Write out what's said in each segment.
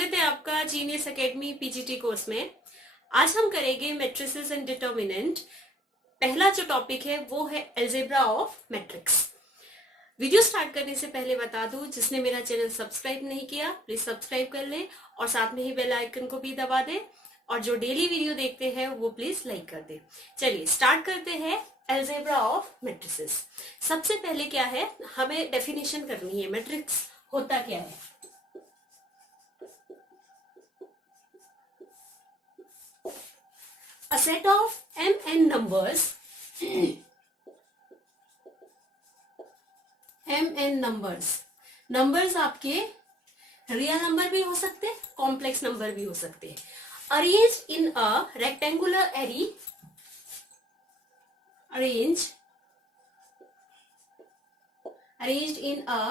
स्वागत है आपका जीनियस एकेडमी पीजीटी कोर्स में। आज हम करेंगे मैट्रिसेस एंड डिटर्मिनेंट। पहला जो टॉपिक है वो है algebra of matrix. Video start करने से पहले बता दूं, जिसने मेरा चैनल सब्सक्राइब नहीं किया प्लीज सब्सक्राइब कर ले और साथ में ही बेल आइकन को भी दबा दे, और जो डेली वीडियो देखते हैं वो प्लीज लाइक कर दे। चलिए स्टार्ट करते हैं अलजेब्रा ऑफ मैट्रिसेस। सबसे पहले क्या है, हमें डेफिनेशन करनी है मैट्रिक्स होता क्या है। A set of mn numbers, numbers आपके रियल नंबर भी हो सकते हैं, कॉम्प्लेक्स नंबर भी हो सकते हैं। Arranged in a rectangular array, arranged in a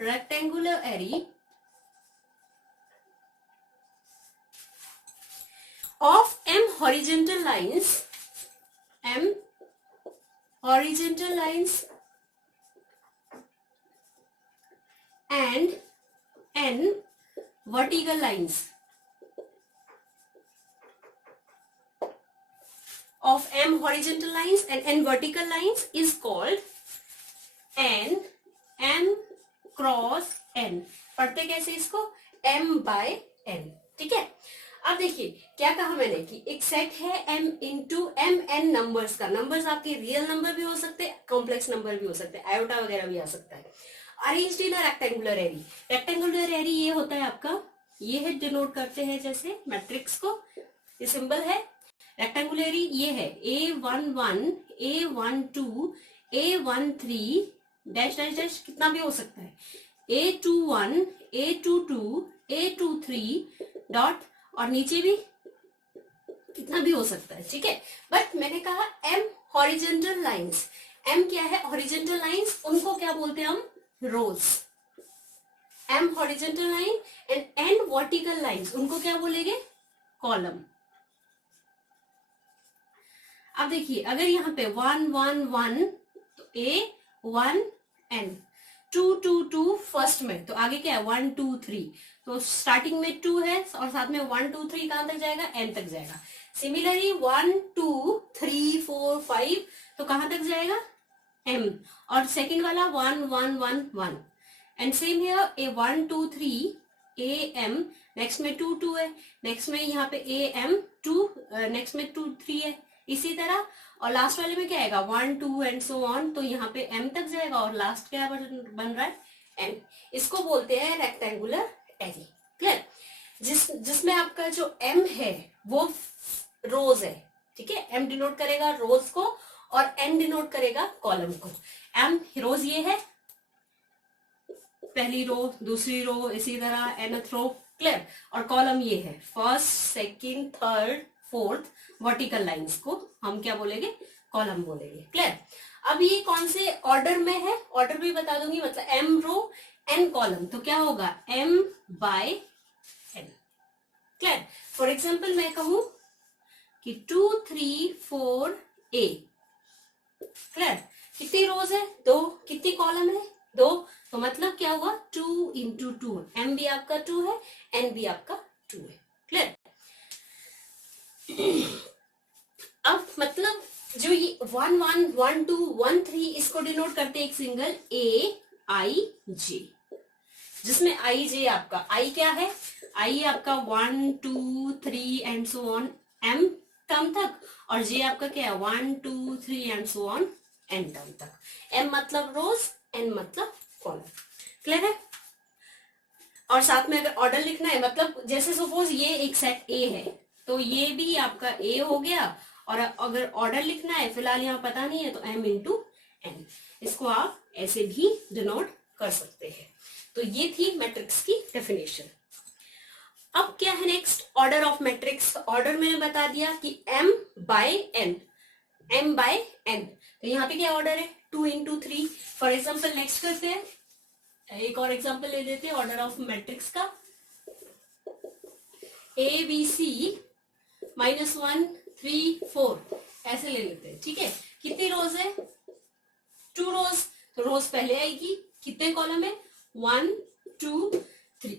rectangular array of m horizontal lines and n vertical lines of m horizontal lines and n vertical lines is called m cross n। पढ़ते कैसे इसको, m by n। ठीक है, अब देखिए क्या कहा मैंने कि एक सेट है m into m n numbers का। नंबर्स आपके रियल नंबर भी हो सकते हैं, कॉम्प्लेक्स नंबर भी हो सकते हैं, आयोटा वगैरह भी आ सकता है। Arranged in a rectangular array, rectangular array ये होता है आपका, ये है डिनोट करते हैं जैसे मैट्रिक्स को, ये सिंबल है रेक्टेंगुलर एरे। ये है A11 A12 A13 dash dash dash, कितना भी हो सकता है, A21 A22 A23 डॉट, और नीचे भी कितना भी हो सकता है। ठीक है, बट मैंने कहा m हॉरिजॉन्टल लाइंस, m क्या है, हॉरिजॉन्टल लाइंस, उनको क्या बोलते हैं हम, रोज। m horizontal line and n vertical lines, उनको क्या बोलेंगे, कॉलम। अब देखिए अगर यहाँ पे 1 1 1 तो A1 n, 2 2 2 फर्स्ट में, तो आगे क्या है 1 2 3, तो स्टार्टिंग में 2 है और साथ में 1 2 3 कहां तक जाएगा, n तक जाएगा। सिमिलरली 1 2 3 4 5 तो कहां तक जाएगा, m, और सेकंड वाला 1 1 1 1 and same here a 1 2 3 am, next में 2 2 है, नेक्स्ट में यहाँ पे am 2, नेक्स्ट में 2 3 है, इसी तरह। और लास्ट वाले में क्या आएगा 1 2 एंड सो ऑन, तो यहाँ पे m तक जाएगा और लास्ट क्या बन रहा है n। इसको बोलते हैं रेक्टेंगुलर एरे। क्लियर, जिसमें आपका जो m है वो रोज है। ठीक है, m डिनोट करेगा रोज को और n डिनोट करेगा कॉलम को। m रोज ये है, पहली रो दूसरी रो इसी तरह nth रो। क्लियर, और कॉलम ये है first second third fourth vertical lines को हम क्या बोलेंगे, कॉलम बोलेंगे। क्लियर, अब ये कौन से ऑर्डर में है, ऑर्डर भी बता दूंगी, मतलब m रो n कॉलम, तो क्या होगा m by n। Clear, for example मैं कहूं कि 2 3 4 a। क्लियर, कितनी रोज है, 2, कितनी कॉलम है, 2, तो मतलब क्या हुआ 2 इंटू 2, m भी आपका 2 है, n भी आपका 2 है। क्लियर, अब मतलब जो ये 1 1 1 2 1 3 इसको डिनोट करते हैं एक सिंगल a i j, जिसमें i j आपका i क्या है, i आपका 1 2 3 and so on m term तक, और j आपका क्या है 1 2 3 and so on n term तक। m मतलब रोज, n मतलब कॉलम। क्लियर है, और साथ में अगर ऑर्डर लिखना है, मतलब जैसे सपोज ये एक सेट a है तो ये भी आपका a हो गया, और अगर ऑर्डर लिखना है फिलहाल यहाँ पता नहीं है तो m इंटू n, इसको आप ऐसे भी डिनोट कर सकते हैं। तो ये थी मैट्रिक्स की डेफिनेशन। अब क्या है next, order of matrix. Order मैंने बता दिया कि m बाय n, तो यहाँ पे क्या ऑर्डर है 2 इंटू 3। फॉर एग्जाम्पल नेक्स्ट करते हैं, एक और एग्जाम्पल ले देते हैं ऑर्डर ऑफ मैट्रिक्स का। ABC -1 3 4 ऐसे ले लेते हैं। ठीक है, कितनी रोज है 2 रोज, तो रोज पहले आएगी, कितने कॉलम है 1 2 3।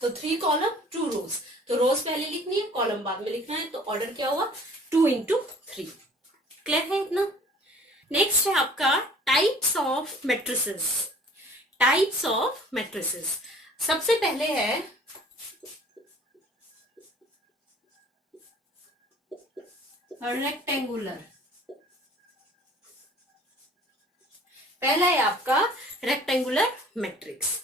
तो 3 कॉलम 2 रोज, तो रोज पहले लिखनी है, कॉलम बाद में लिखना है, तो ऑर्डर क्या हुआ 2 इंटू 3। क्लियर है इतना? नेक्स्ट है आपका types of matrices. Types of matrices, सबसे पहले है रेक्टेंगुलर। पहला है आपका rectangular matrix.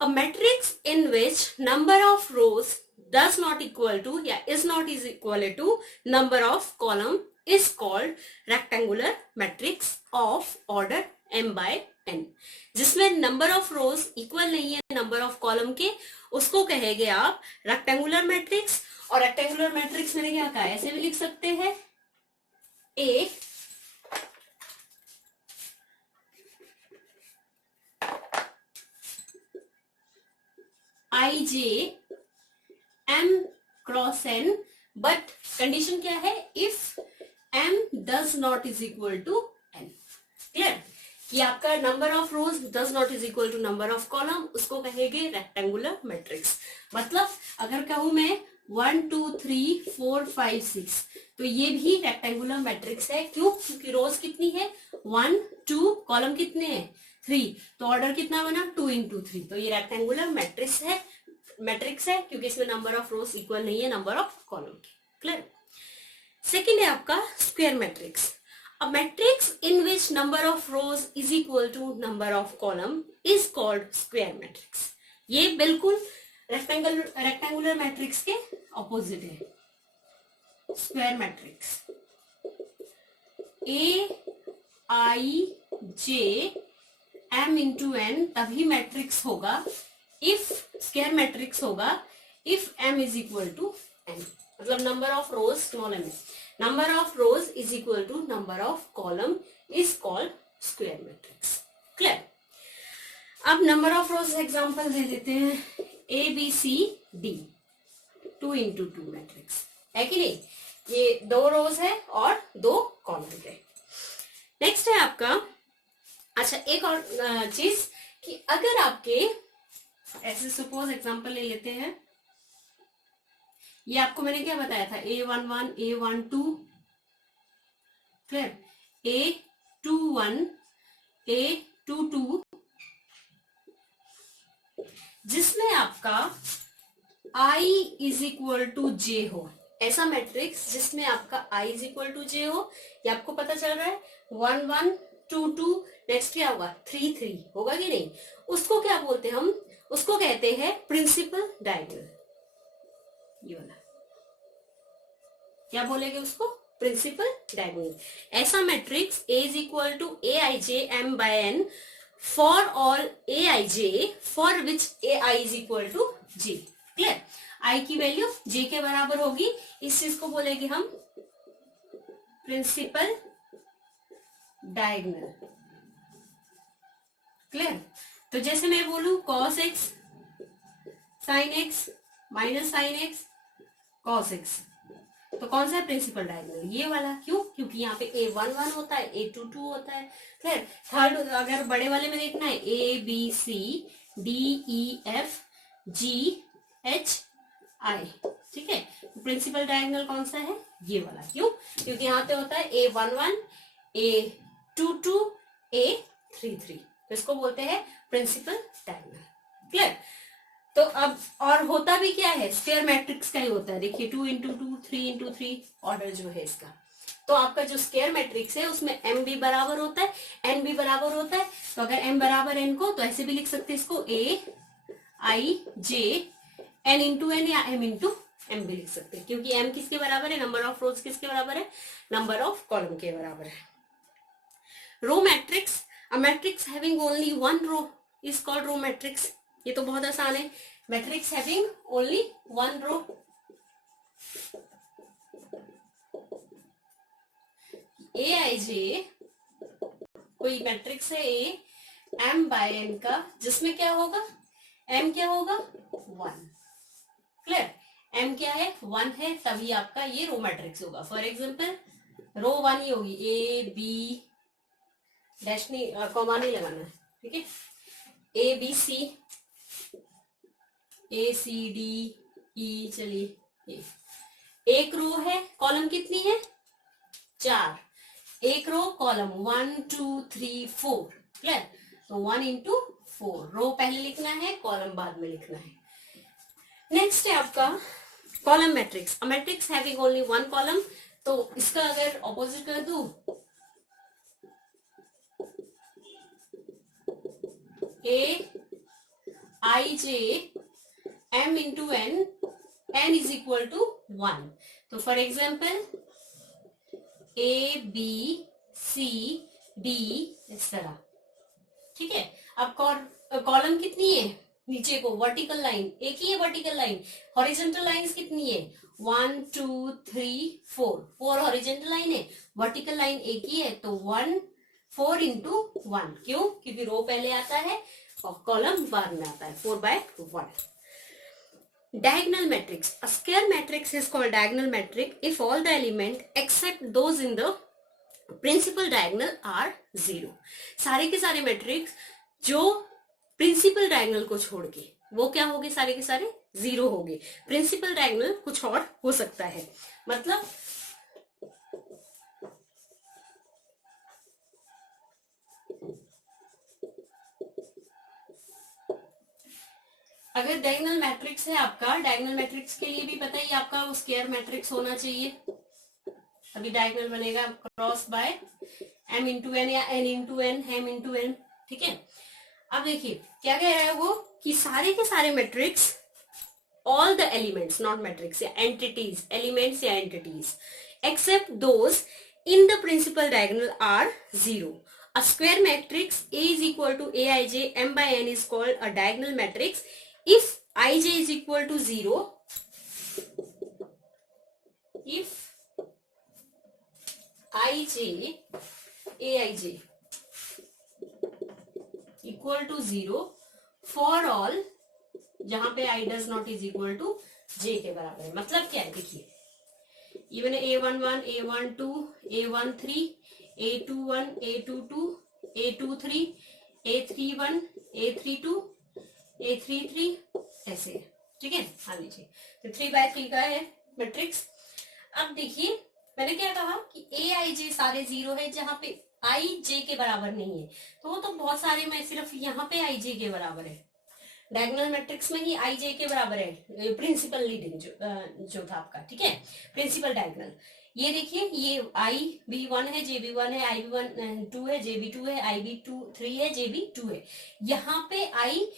A matrix in which number of rows does not equal to या is not is equal to number of column is called rectangular matrix of order m by n। जिसमें number of rows equal नहीं है number of column के, उसको कहेंगे आप rectangular matrix. और rectangular matrix मैंने क्या कहा, ऐसे भी लिख सकते हैं A I J M cross N, but condition क्या है, if M does not is equal to N. Clear? कि आपका number of rows does not is equal to number of column, उसको कहेंगे रेक्टेंगुलर मैट्रिक्स। मतलब अगर कहूं मैं 1 2 3 4 5 6, तो ये भी रेक्टेंगुलर मैट्रिक्स है। क्यों? क्योंकि रोज कितनी है 1 2, कॉलम कितने हैं 3, तो ऑर्डर कितना बना 2 इंटू 3, तो ये रेक्टेंगुलर मैट्रिक्स है क्योंकि इसमें नंबर ऑफ रोज इक्वल नहीं है नंबर ऑफ कॉलम के। क्लियर? सेकेंड है आपका square matrix. A matrix in which number of rows is equal to number of column is called square matrix। ये बिल्कुल रेक्टेंगुलर मैट्रिक्स के ऑपोजिट है। Square matrix A I J M into n तभी matrix होगा if, square matrix होगा if M is equal to n। मतलब number of rows small m, number of rows is equal to number of column is called square matrix। Clear? अब number of rows example दे देते हैं, a B C d 2 into 2 matrix है कि नहीं, ये 2 रोज है और 2 कॉलम है। नेक्स्ट है आपका, अच्छा एक और चीज कि अगर आपके ऐसे सपोज एग्जांपल ले लेते हैं, ये आपको मैंने क्या बताया था, A11 A12 फिर A21 A22, जिसमें आपका I is equal to J हो, ऐसा मैट्रिक्स जिसमें आपका I is equal to J हो। ये आपको पता चल रहा है 1 1 2 2, नेक्स्ट क्या होगा 3 3 होगा कि नहीं, उसको क्या बोलते हैं हम, उसको कहते हैं प्रिंसिपल डायगोनल। ये वाला क्या बोलेंगे उसको, प्रिंसिपल डायगोनल। ऐसा matrix A is equal to A I J M by N for all A I J for which A I is equal to J. Clear? I की वैल्यू जे के बराबर होगी, इस चीज को बोलेंगे हम प्रिंसिपल डायगोनल। क्लियर? तो जैसे मैं बोलूं cos x sin x minus sine x cos x, तो कौन सा है प्रिंसिपल डायगोनल, ये वाला। क्यों? क्योंकि यहाँ पे A11 होता है A22 होता है। फिर थर्ड अगर बड़े वाले में देखना है ABCDEFGHI, ठीक है, प्रिंसिपल डायगोनल कौन सा है, ये वाला। क्यों? क्योंकि यहाँ पे होता है A11 A22 A33, तो इसको बोलते हैं प्रिंसिपल डायगोनल। क्लियर? तो अब और होता भी क्या है, स्क्वायर मैट्रिक्स का ही होता है। देखिए 2 इंटू 2 3 इंटू 3 ऑर्डर जो है इसका, तो आपका जो स्क्वायर मैट्रिक्स है उसमें m भी बराबर होता है n भी बराबर होता है। तो अगर m बराबर n को तो ऐसे भी लिख सकते हैं इसको A I J n into n या m इंटू m भी लिख सकते हैं, क्योंकि m किसके बराबर है, नंबर ऑफ रोज किसके बराबर है, नंबर ऑफ कॉलम के बराबर है। Row matrix, a matrix having only 1 row is called row matrix. ये तो बहुत आसान है, matrix having only 1 row. A I j कोई मैट्रिक्स है ए m बाय n का, जिसमें क्या होगा, m क्या होगा 1। क्लियर? m क्या है 1 है, तभी आपका ये रो मैट्रिक्स होगा। फॉर एग्जाम्पल रो 1 ही होगी, ए बी डैश नहीं कॉमा नहीं लगाना है, ठीक है, A B C A C D E, चलिए एक रो है, कॉलम कितनी है 4, एक रो कॉलम 1 2 3 4, क्लियर। तो 1 इंटू 4, रो पहले लिखना है, कॉलम बाद में लिखना है। नेक्स्ट है आपका column matrix. A matrix having only one column, तो इसका अगर ऑपोजिट कर दूं, A I J M into N, N is equal to 1। तो for example A B C D इस तरह, ठीक है। अब कॉलम कितनी है, नीचे को वर्टिकल लाइन एक ही है, वर्टिकल लाइन, हॉरिजॉन्टल लाइंस कितनी है 1 2 3 4, 4 हॉरिजॉन्टल लाइन है, वर्टिकल लाइन एक ही है, तो 1 4 इंटू 1, क्यों, क्योंकि रो पहले आता है और कॉलम बाद में आता है, 4/1। Diagonal matrix. A square matrix is called diagonal matrix if all the element except those in the principal diagonal are 0. सारे के सारे मैट्रिक्स जो प्रिंसिपल डायगोनल को छोड़ के, वो क्या होंगे, सारे के सारे 0 होंगे। प्रिंसिपल डायगोनल कुछ और हो सकता है, मतलब अगर डायगोनल मैट्रिक्स है आपका, डायगोनल मैट्रिक्स के लिए भी पता ही आपका वो स्क्वायर मैट्रिक्स होना चाहिए, अभी डायगोनल बनेगा cross by m into n या n into n, m into n, ठीक है। अब देखिए क्या कह रहा है वो, कि सारे के सारे matrix, all the elements, not matrix या एंटिटीज, एलिमेंट्स या entities, except those in the principal diagonal are 0. A square matrix A is equal to Aij m by n is called a diagonal matrix if ij is equal to 0, if aij equal to 0 for all जहां पे i does not is equal to j के बराबर है। मतलब क्या है, देखिए even a11 a12 a13 a21 a22 a23 a31 a32 a33 ऐसे, ठीक है। हाँ लीजिए, तो 3/3 का है मैट्रिक्स। अब देखिए मैंने क्या कहा कि ए आई जे सारे 0 है जहां पे आई जे के बराबर नहीं है, तो वो तो बहुत सारे में सिर्फ यहाँ पे आई जे के बराबर है, डायगोनल मैट्रिक्स में ही आई जे के बराबर है, प्रिंसिपल लीडिंग जो था आपका, ठीक है, प्रिंसिपल डायगोनल। ये देखिए ये आई बी 1 है, जे बी 1 है, आई बी 2 है, जे बी 2 है, आई बी 3 है, जे बी 2 है। यहाँ पे आई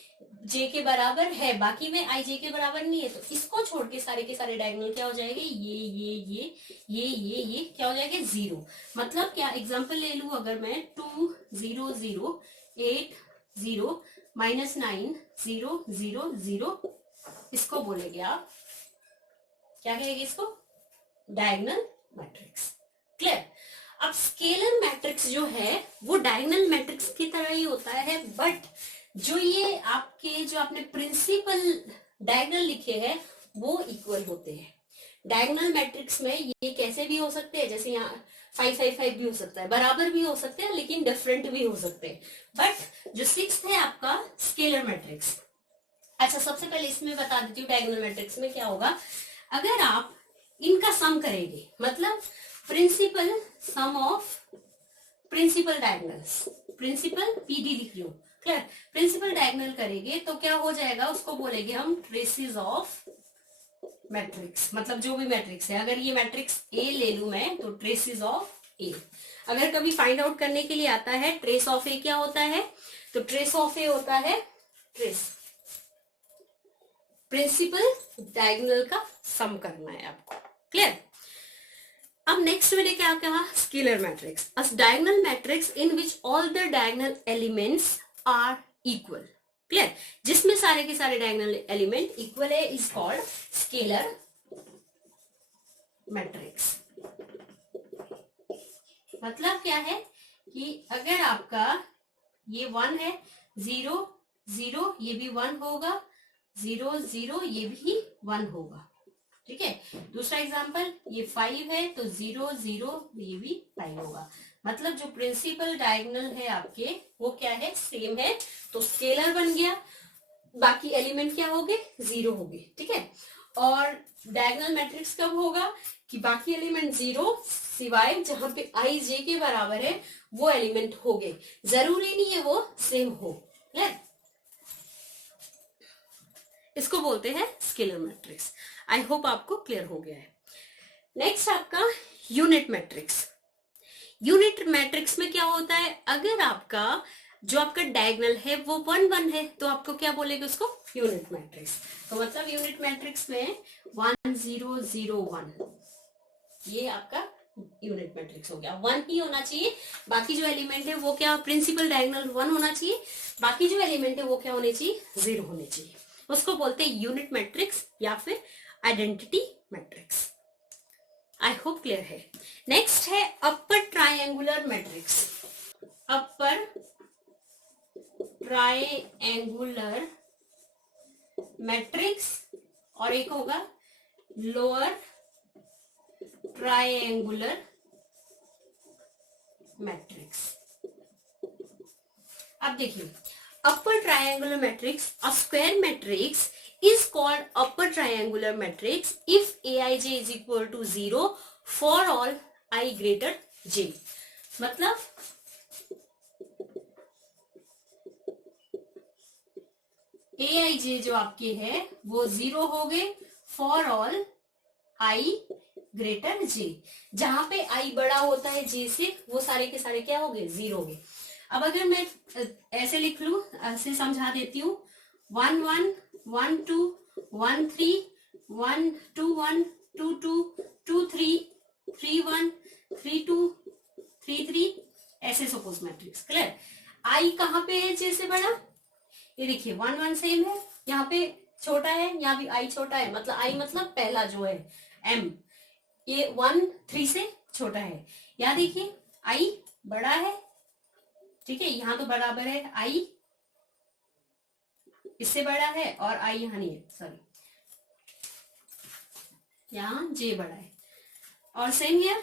जे के बराबर है, बाकी में आई जे के बराबर नहीं है, तो इसको छोड़ के सारे के सारे डायगोनल क्या हो जाएंगे, ये क्या हो जाएंगे 0। मतलब क्या, एग्जांपल ले लूं अगर मैं 2 0 0 8 0 -9 0 0 0, इसको बोलेंगे आप, क्या कहेंगे इसको, डायगोनल मैट्रिक्स, क्लियर। अब स्केलर मैट्रिक्स जो है वो डायगोनल मैट्रिक्स की तरह ही होता है, बट जो ये आपके जो आपने प्रिंसिपल डायगोनल लिखे हैं वो इक्वल होते हैं। डायगोनल मैट्रिक्स में ये कैसे भी हो सकते हैं, जैसे यहाँ 5 5 5 भी हो सकता है, बराबर भी हो सकते हैं, लेकिन डिफरेंट भी हो सकते हैं। बट जो 6th है आपका स्केलर मैट्रिक्स। अच्छा सबसे पहले इसमें बता देती हूँ डायगोनल मैट्रिक्स में क्या होगा, अगर आप इनका सम करेंगे, मतलब principal sum of principal diagonals, principal P लिख लो, क्लियर। प्रिंसिपल डायगोनल करेंगे तो क्या हो जाएगा, उसको बोलेंगे हम ट्रेसेस ऑफ मैट्रिक्स, मतलब जो भी मैट्रिक्स है, अगर ये मैट्रिक्स ए ले लू मैं तो ट्रेसेस ऑफ ए। अगर कभी फाइंड आउट करने के लिए आता है ट्रेस ऑफ ए क्या होता है, तो ट्रेस ऑफ ए होता है ट्रेस, प्रिंसिपल डायगोनल का सम करना है आपको, क्लियर। अब नेक्स्ट मैंने क्या कहा, scalar matrix, a diagonal matrix in which all the diagonal elements are equal, clear, जिसमें सारे के सारे डायगोनल एलिमेंट इक्वल है, इज कॉल्ड स्केलर मैट्रिक्स। मतलब क्या है कि अगर आपका ये 1 है, 0 0 ये भी 1 होगा, 0 0 ये भी 1 होगा, ठीक है। दूसरा एग्जांपल ये 5 है तो 0 0 ये भी 5 होगा। मतलब जो प्रिंसिपल डायगोनल है आपके वो क्या है, सेम है, तो स्केलर बन गया। बाकी एलिमेंट क्या होंगे, 0 होंगे, ठीक है। और डायगोनल मैट्रिक्स कब होगा कि बाकी एलिमेंट 0 सिवाय जहां पे आई जे के बराबर है वो एलिमेंट होंगे, जरूरी नहीं है वो सेम हो, क्लियर। इसको बोलते हैं स्केलर मैट्रिक्स। आई होप आपको क्लियर हो गया है। नेक्स्ट आपका यूनिट मैट्रिक्स। यूनिट मैट्रिक्स में क्या होता है, अगर आपका जो आपका डायगोनल है वो 1 1 है तो आपको क्या बोलेंगे उसको, यूनिट मैट्रिक्स। तो मतलब यूनिट मैट्रिक्स में 1 0 0 1 ये आपका यूनिट मैट्रिक्स हो गया। 1 ही होना चाहिए, बाकी जो एलिमेंट है वो क्या, प्रिंसिपल डायगोनल 1 होना चाहिए, बाकी जो एलिमेंट है वो क्या होने चाहिए, 0 होने चाहिए। उसको बोलते हैं यूनिट मैट्रिक्स या फिर identity matrix. I hope clear है। नेक्स्ट है upper triangular matrix. Upper triangular matrix और एक होगा लोअर ट्रायंगुलर मैट्रिक्स। अब देखिए, upper triangular matrix, a square matrix is called upper triangular matrix if aij is equal to 0 for all I greater j। मतलब aij जो आपके है वो 0 हो गए for all i greater j। जहां पे i बड़ा होता है j से वो सारे के सारे क्या हो गए, 0 हो गए। अब अगर मैं ऐसे लिख लू, ऐसे समझा देती हूँ, 1 1 1 2 1 3 1 2 1 2 2 2 3 3 1 3 2 3 3 ऐसे सपोज मैट्रिक्स, क्लियर। आई कहाँ पे है जे से बड़ा, ये देखिए 1 1 सेम है, यहाँ पे छोटा है, यहाँ भी आई छोटा है, मतलब आई मतलब पहला जो है एम, ये 1 3 से छोटा है। यहाँ देखिए आई बड़ा है, ठीक है, यहाँ तो बराबर है, आई इससे बड़ा है और आई यहाँ नहीं है, सॉरी यहाँ जे बड़ा है, और सेम हियर,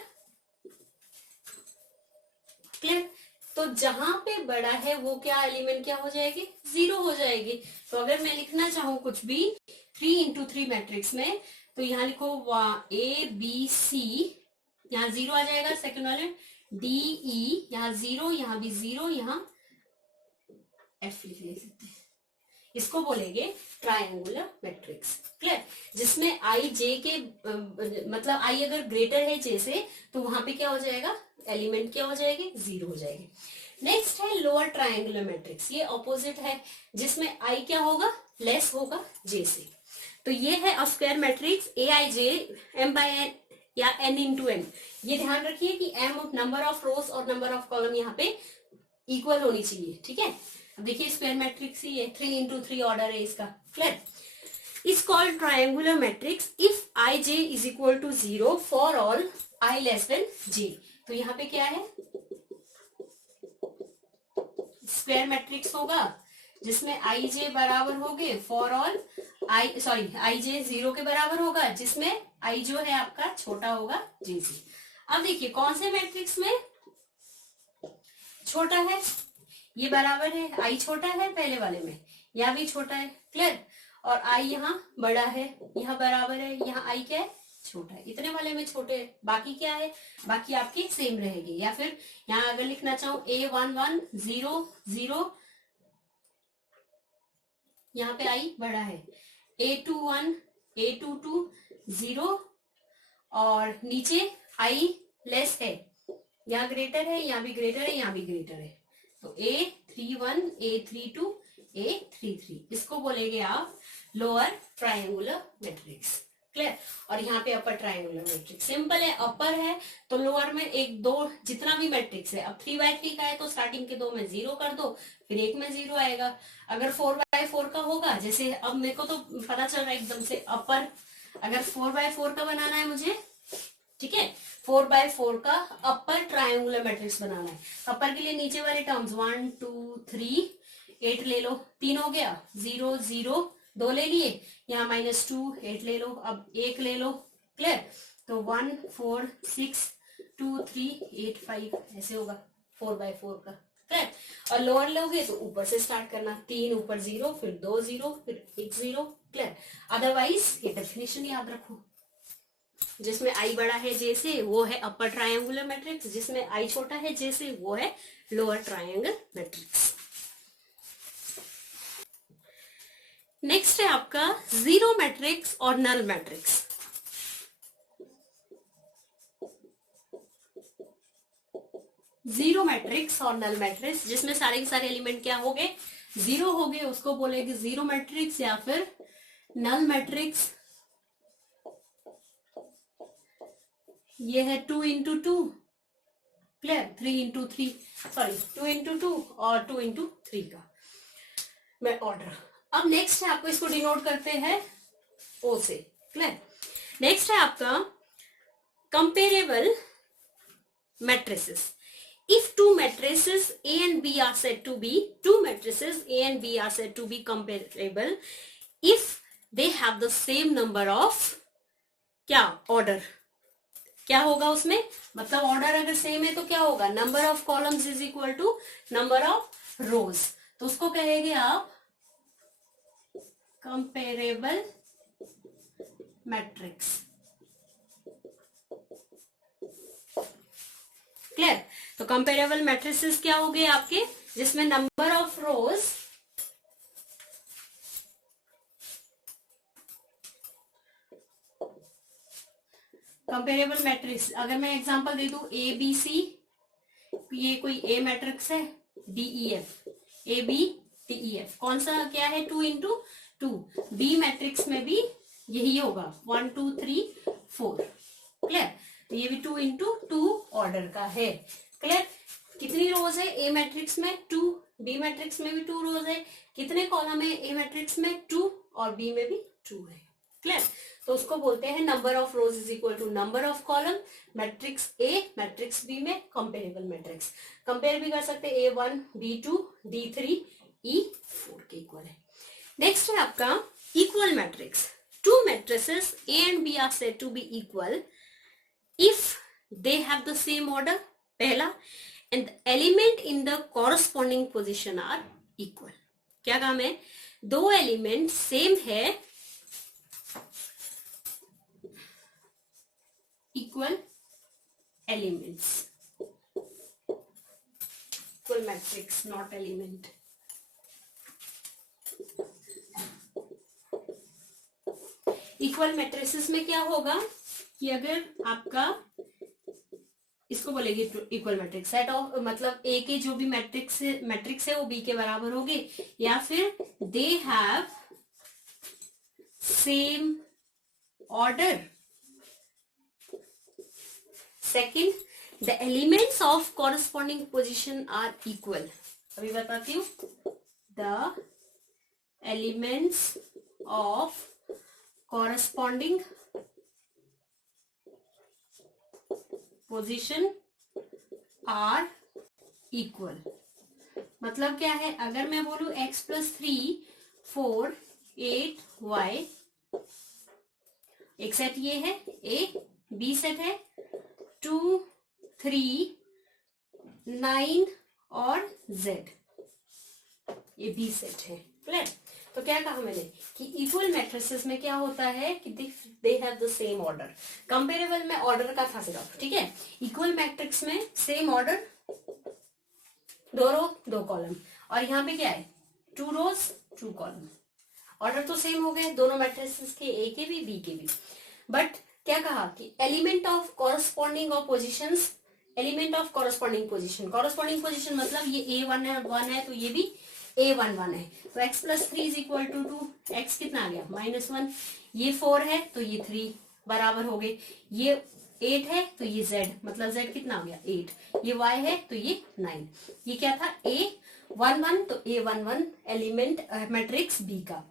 क्लियर। तो जहां पे बड़ा है वो क्या एलिमेंट क्या हो जाएगी, 0 हो जाएगी। तो अगर मैं लिखना चाहूं कुछ भी 3 इंटू 3 मैट्रिक्स में, तो यहाँ लिखो ए बी सी, यहाँ 0 आ जाएगा, सेकंड वाले डी ई, यहाँ 0, यहाँ भी 0, यहाँ एफ लिख सकते हैं। इसको बोलेंगे ट्रायंगुलर मैट्रिक्स, क्लियर। जिसमें आई जे के मतलब आई अगर ग्रेटर है जे से तो वहां पे क्या हो जाएगा, एलिमेंट क्या हो जाएगी, 0 हो जाएगी। नेक्स्ट है लोअर ट्रायंगुलर मैट्रिक्स, ये ऑपोजिट है, जिसमें आई क्या होगा, लेस होगा जे से। तो ये है a square matrix a I J M by n या एन इंटू एन। ये ध्यान रखिए कि एम नंबर ऑफ रोज और नंबर ऑफ कॉलम यहाँ पे इक्वल होनी चाहिए, ठीक है। अब देखिए स्क्वायर मैट्रिक्स ही है, 3 इंटू 3 ऑर्डर है इसका, clear. Is called triangular matrix if I J is equal to 0 for all I less than J. तो यहाँ पे क्या है, स्क्वायर मैट्रिक्स होगा जिसमें आई जे बराबर हो गए for all I, sorry I J 0 के बराबर होगा, जिसमें आई जो है आपका छोटा होगा जे से। अब देखिए कौन से मैट्रिक्स में छोटा है, ये बराबर है, आई छोटा है पहले वाले में, यहाँ भी छोटा है, क्लियर। और आई यहाँ बड़ा है, यहाँ बराबर है, यहाँ आई क्या है, छोटा है, इतने वाले में छोटे है, बाकी क्या है, बाकी आपकी सेम रहेगी। या फिर यहाँ अगर लिखना चाहूं A1 1 0 0, यहाँ पे आई बड़ा है, A2 1 A2 2 0, और नीचे आई लेस है, यहाँ ग्रेटर है, यहाँ भी ग्रेटर है, यहाँ भी ग्रेटर है। तो A31 A32 A33, इसको बोलेंगे आप लोअर ट्रायंगुलर मैट्रिक्स, क्लियर। और यहाँ पे अपर ट्रायंगुलर मैट्रिक्स, सिंपल है, अपर है तो लोअर में 1 2 जितना भी मैट्रिक्स है, अब 3x3 का है तो स्टार्टिंग के 2 में 0 कर दो, फिर 1 में 0 आएगा। अगर 4x4 का होगा, जैसे अब मेरे को तो पता चल रहा है एकदम से, अपर अगर 4x4 का बनाना है मुझे, ठीक है, 4x4 का अपर ट्रायंगुलर मैट्रिक्स बनाना है। अपर के लिए नीचे वाले टर्म्स 1 2 3 8 ले लो, 3 हो गया, 0 0 2 ले लिए, यहाँ -2 8 ले लो, अब 1 ले लो, क्लियर। तो 1 4 6 2 3 8 5 ऐसे होगा 4x4 का, क्लियर। और लोअर लोगे तो ऊपर से स्टार्ट करना, 3 ऊपर 0, फिर 2 0, फिर 1 0, क्लियर। अदरवाइज ये डेफिनेशन याद रखो, जिसमें आई बड़ा है जे से वो है अपर ट्रायंगुलर मैट्रिक्स, जिसमें आई छोटा है जे से वो है लोअर ट्रायंगल मैट्रिक्स। नेक्स्ट है आपका जीरो मैट्रिक्स और नल मैट्रिक्स। जीरो मैट्रिक्स और नल मैट्रिक्स, जिसमें सारे के सारे एलिमेंट क्या हो गए, जीरो हो गए, उसको बोलेंगे जीरो मैट्रिक्स या फिर नल मैट्रिक्स। ये है 2 into 2, clear, 3 into 3, sorry 2 into 2 और 2 इंटू 3 का मैं ऑर्डर। अब नेक्स्ट है आपको, इसको डिनोट करते हैं ओ से, क्लियर। नेक्स्ट है आपका comparable matrices. If two matrices A and B are said to be, two matrices A and B are said to be comparable if they have the same number of क्या order, क्या होगा उसमें, मतलब order अगर same है तो क्या होगा, number of columns is equal to number of rows, तो उसको कहेंगे आप कंपेरेबल मैट्रिक्स, क्लियर। तो कंपेरेबल मैट्रिसेस क्या हो गए आपके, जिसमें number of rows comparable matrix, अगर मैं एग्जांपल दे दूं ए बी सी, ये कोई ए मैट्रिक्स है, d e f, a b d e f, कौन सा क्या है, 2 इंटू 2, बी मैट्रिक्स में भी यही होगा 1 2 3 4, क्लियर। तो ये भी 2 इंटू 2 ऑर्डर का है, क्लियर। कितनी रोज है ए मैट्रिक्स में, 2, बी मैट्रिक्स में भी 2 रोज है, कितने कॉलम है ए मैट्रिक्स में, 2, और बी में भी 2 है, क्लियर। तो उसको बोलते हैं number of rows is equal to number of column, matrix a matrix b में कंपेरेबल मैट्रिक्स, कंपेयर भी कर सकते हैं A1 B2 D3 E4 के इक्वल है। नेक्स्ट है आपका equal matrix. To matrices A and B are said to be equal if they have the same order, पहला, and the element in the corresponding position are equal। क्या काम है, दो element same है, equal elements, equal matrix not element. Equal matrices में क्या होगा कि अगर आपका, इसको बोलेंगे इक्वल मैट्रिक्स, सेट ऑफ, मतलब ए के जो भी मैट्रिक्स है वो बी के बराबर होगी, या फिर they have same order. Second, the elements of corresponding position are equal. अभी बताती हूँ, the elements of corresponding position are equal, मतलब क्या है, अगर मैं बोलूं x प्लस 3 4 8 y, एक सेट ये है A, B सेट है 2 3 9 और Z, ये B सेट है, क्लियर। तो क्या कहा मैंने कि इक्वल मैट्रिसेस में क्या होता है कि they have the same order. Comparable में ऑर्डर का था सिर्फ, ठीक है। इक्वल मैट्रिक्स में सेम ऑर्डर, 2 रो 2 कॉलम, और यहाँ पे क्या है 2 रोज 2 कॉलम, ऑर्डर तो सेम हो गए दोनों मैट्रिसेस के, ए के भी बी के भी। बट क्या कहा कि element of corresponding of positions, element of corresponding position, corresponding position मतलब ये A1 है 1 है तो ये भी A1 1 है, तो x plus 3 is equal to 2, x कितना आ गया -1, ये 4 है तो ये 3 बराबर हो गए, ये 8 है तो ये z, मतलब z कितना हो गया 8, ये y है तो ये 9, ये क्या था A11 तो A11 एलिमेंट मैट्रिक्स B का,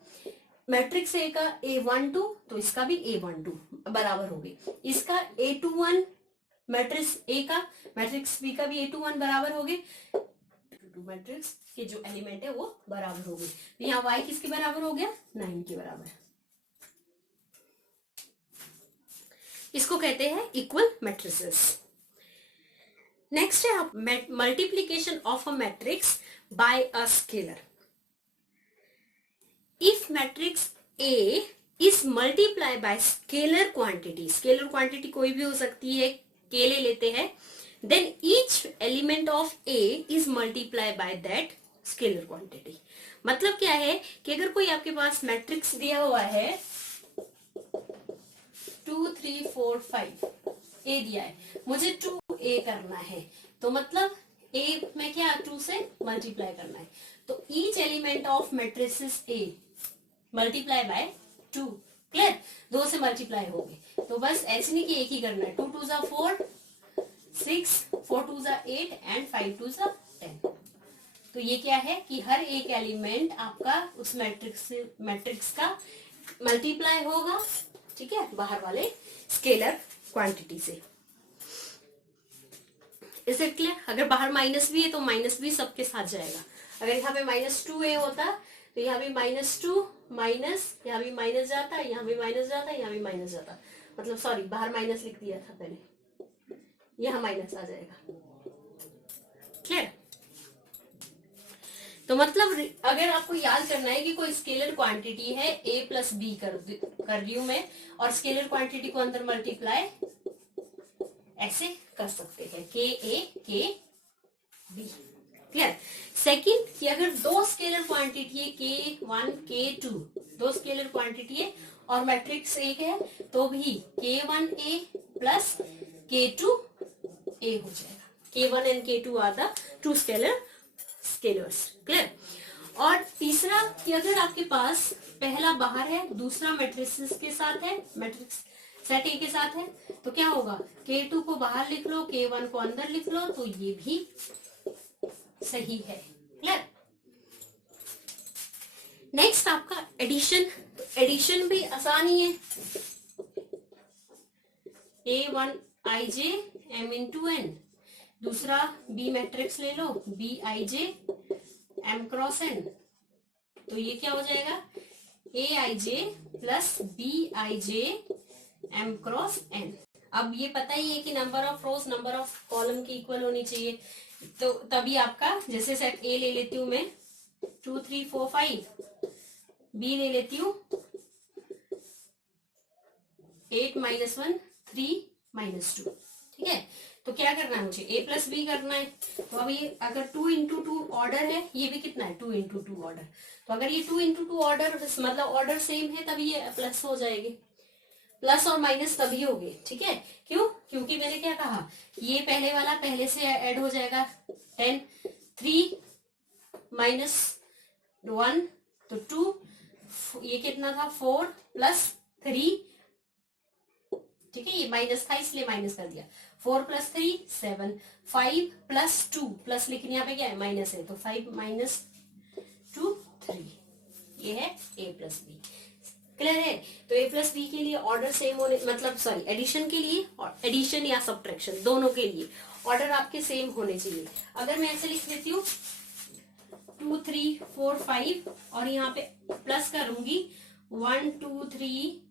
मैट्रिक्स A का A12 तो इसका भी A12 बराबर हो गए, इसका A21 मैट्रिक्स A का, मैट्रिक्स B का भी A21 बराबर हो गए, मैट्रिक्स के जो एलिमेंट है वो बराबर हो गए, तो यहाँ y किसके बराबर हो गया 9 के बराबर, इसको कहते हैं इक्वल मैट्रिसेस। नेक्स्ट है multiplication of a matrix by a scalar. If matrix A is multiplied by scalar quantity, scalar quantity कोई भी हो सकती है, K ले लेते हैं, then each element of A is multiplied by that scalar quantity. मतलब क्या है कि अगर कोई आपके पास मैट्रिक्स दिया हुआ है 2 3 4 5 A दिया है, मुझे 2A करना है, तो मतलब A में क्या 2 से मल्टीप्लाई करना है, तो each element of matrices A multiply by 2. Clear, 2 से मल्टीप्लाई हो गए, तो बस ऐसे नहीं कि एक ही करना है. 2 2 जा 4 6, 4 2 जा 8 एंड 5 2 जा 10. तो ये क्या है कि हर एक एलिमेंट आपका उस मैट्रिक्स का मल्टीप्लाई होगा, ठीक है, बाहर वाले स्केलर क्वांटिटी से. Is it clear? अगर बाहर माइनस भी है तो माइनस भी सबके साथ जाएगा. अगर यहाँ पे -2A होता तो यहाँ भी -2 माइनस, यहाँ भी माइनस जाता, यहाँ भी माइनस जाता, यहाँ भी माइनस जाता, मतलब सॉरी बाहर माइनस लिख दिया था पहले, यहाँ माइनस आ जाएगा. क्लियर? तो मतलब अगर आपको याद करना है कि कोई स्केलर क्वांटिटी है A प्लस बी कर रही हूं मैं, और स्केलर क्वांटिटी को अंदर मल्टीप्लाई ऐसे कर सकते हैं, के ए के बी. क्लियर? सेकंड कि अगर दो स्केलर क्वांटिटी है K1 K2, दो स्केलर क्वांटिटी है और मैट्रिक्स एक है, तो भी K1A प्लस K2A हो जाएगा. K1 and K2 are the two scalars. Clear? और तीसरा कि अगर आपके पास पहला बाहर है, दूसरा मैट्रिक्स के साथ है, मैट्रिक्स सेट ए के साथ है, तो क्या होगा, K2 को बाहर लिख लो, K1 को अंदर लिख लो, तो ये भी सही है. क्लियर? नेक्स्ट आपका एडिशन. एडिशन भी आसान ही है. A1ij m इंटू n, दूसरा B मैट्रिक्स ले लो, Bij m क्रॉस n, तो ये क्या हो जाएगा, Aij plus Bij m cross n. अब ये पता ही है कि number of rose number of column की इक्वल होनी चाहिए, तो तभी आपका जैसे सेट A ले लेती हूं मैं 2 3 4 5, B ले लेती हूं 8 -1 3 -2. ठीक है, तो क्या करना है मुझे, A प्लस बी करना है. तो अब ये अगर 2 इंटू 2 ऑर्डर है, ये भी कितना है 2 इंटू 2 ऑर्डर, तो अगर ये 2 इंटू 2 ऑर्डर मतलब ऑर्डर सेम है तभी ये प्लस हो जाएगी, प्लस और माइनस तभी होगी. ठीक है, क्यों? क्योंकि मैंने क्या कहा, ये पहले वाला पहले से ऐड हो जाएगा 10, 3 -1 तो 2, ये कितना था 4 प्लस 3, ठीक है, ये माइनस था इसलिए माइनस कर दिया, 4 प्लस 3 7, 5 प्लस 2, प्लस लेकिन यहाँ पे क्या है माइनस है, तो 5 -2 3, ये है A प्लस बी. क्लियर है? तो A प्लस बी के लिए ऑर्डर सेम होने, मतलब सॉरी एडिशन के लिए, और एडिशन या सब्ट्रैक्शन दोनों के लिए ऑर्डर आपके सेम होने चाहिए. अगर मैं ऐसे लिख देती हूँ 2 3 4 5 और यहाँ पे प्लस करूंगी 1 2 3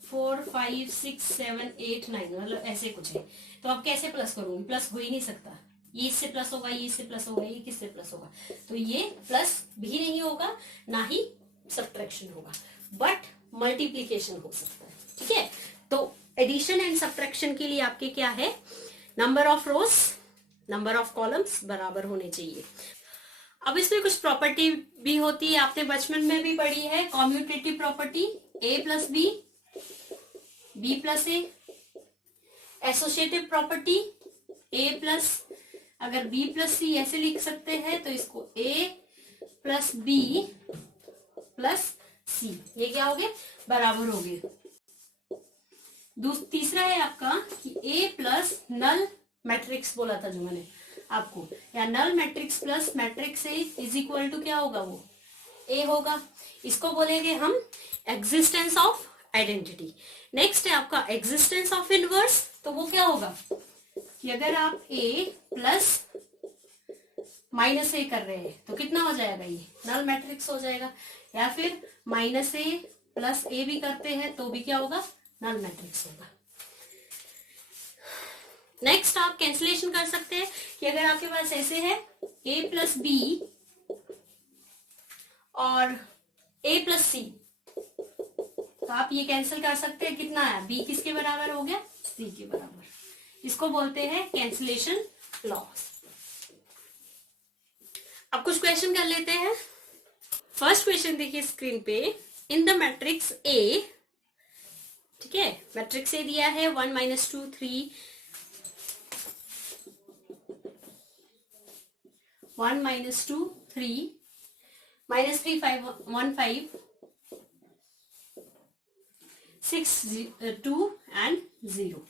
4 5 6 7 8 9, मतलब ऐसे कुछ है, तो अब कैसे प्लस करूंगी, प्लस हो ही नहीं सकता, ये इससे प्लस होगा, ये इससे प्लस होगा, ये किससे प्लस होगा, तो ये प्लस भी नहीं होगा ना ही सब्ट्रैक्शन होगा, बट मल्टीप्लीकेशन हो सकता है. ठीक है, तो एडिशन एंड सब्ट्रैक्शन के लिए आपके क्या है, number of rose number of columns बराबर होने चाहिए. अब इसमें कुछ प्रॉपर्टी भी होती है, आपने बचपन में भी पढ़ी है, commutative property, A plus b, B plus a. Associative property A plus, अगर B प्लस C ऐसे लिख सकते हैं तो इसको A plus B plus C, ये क्या हो गए, बराबर हो गए. तीसरा है आपका कि A प्लस नल मैट्रिक्स बोला था जो मैंने आपको, या null matrix plus matrix A is equal to क्या होगा, वो A होगा. इसको बोलेंगे हम एग्जिस्टेंस ऑफ आइडेंटिटी. नेक्स्ट है आपका एग्जिस्टेंस ऑफ इनवर्स, तो वो क्या होगा कि अगर आप A प्लस -A कर रहे हैं तो कितना हो जाएगा, ये नल मैट्रिक्स हो जाएगा, या फिर -A प्लस A भी करते हैं तो भी क्या होगा, नल मैट्रिक्स होगा. नेक्स्ट आप कैंसिलेशन कर सकते हैं कि अगर आपके पास ऐसे है A प्लस बी और a प्लस सी, तो आप ये कैंसिल कर सकते हैं, कितना है, b किसके बराबर हो गया, c के बराबर। इसको बोलते हैं कैंसिलेशन लॉस। अब कुछ क्वेश्चन कर लेते हैं। फर्स्ट क्वेश्चन देखिए स्क्रीन पे, इन द मैट्रिक्स ए, ठीक है, मैट्रिक्स ए दिया है 1 - 2 3 1 - 2 3 -3 5 1 5 6 2 एंड 0,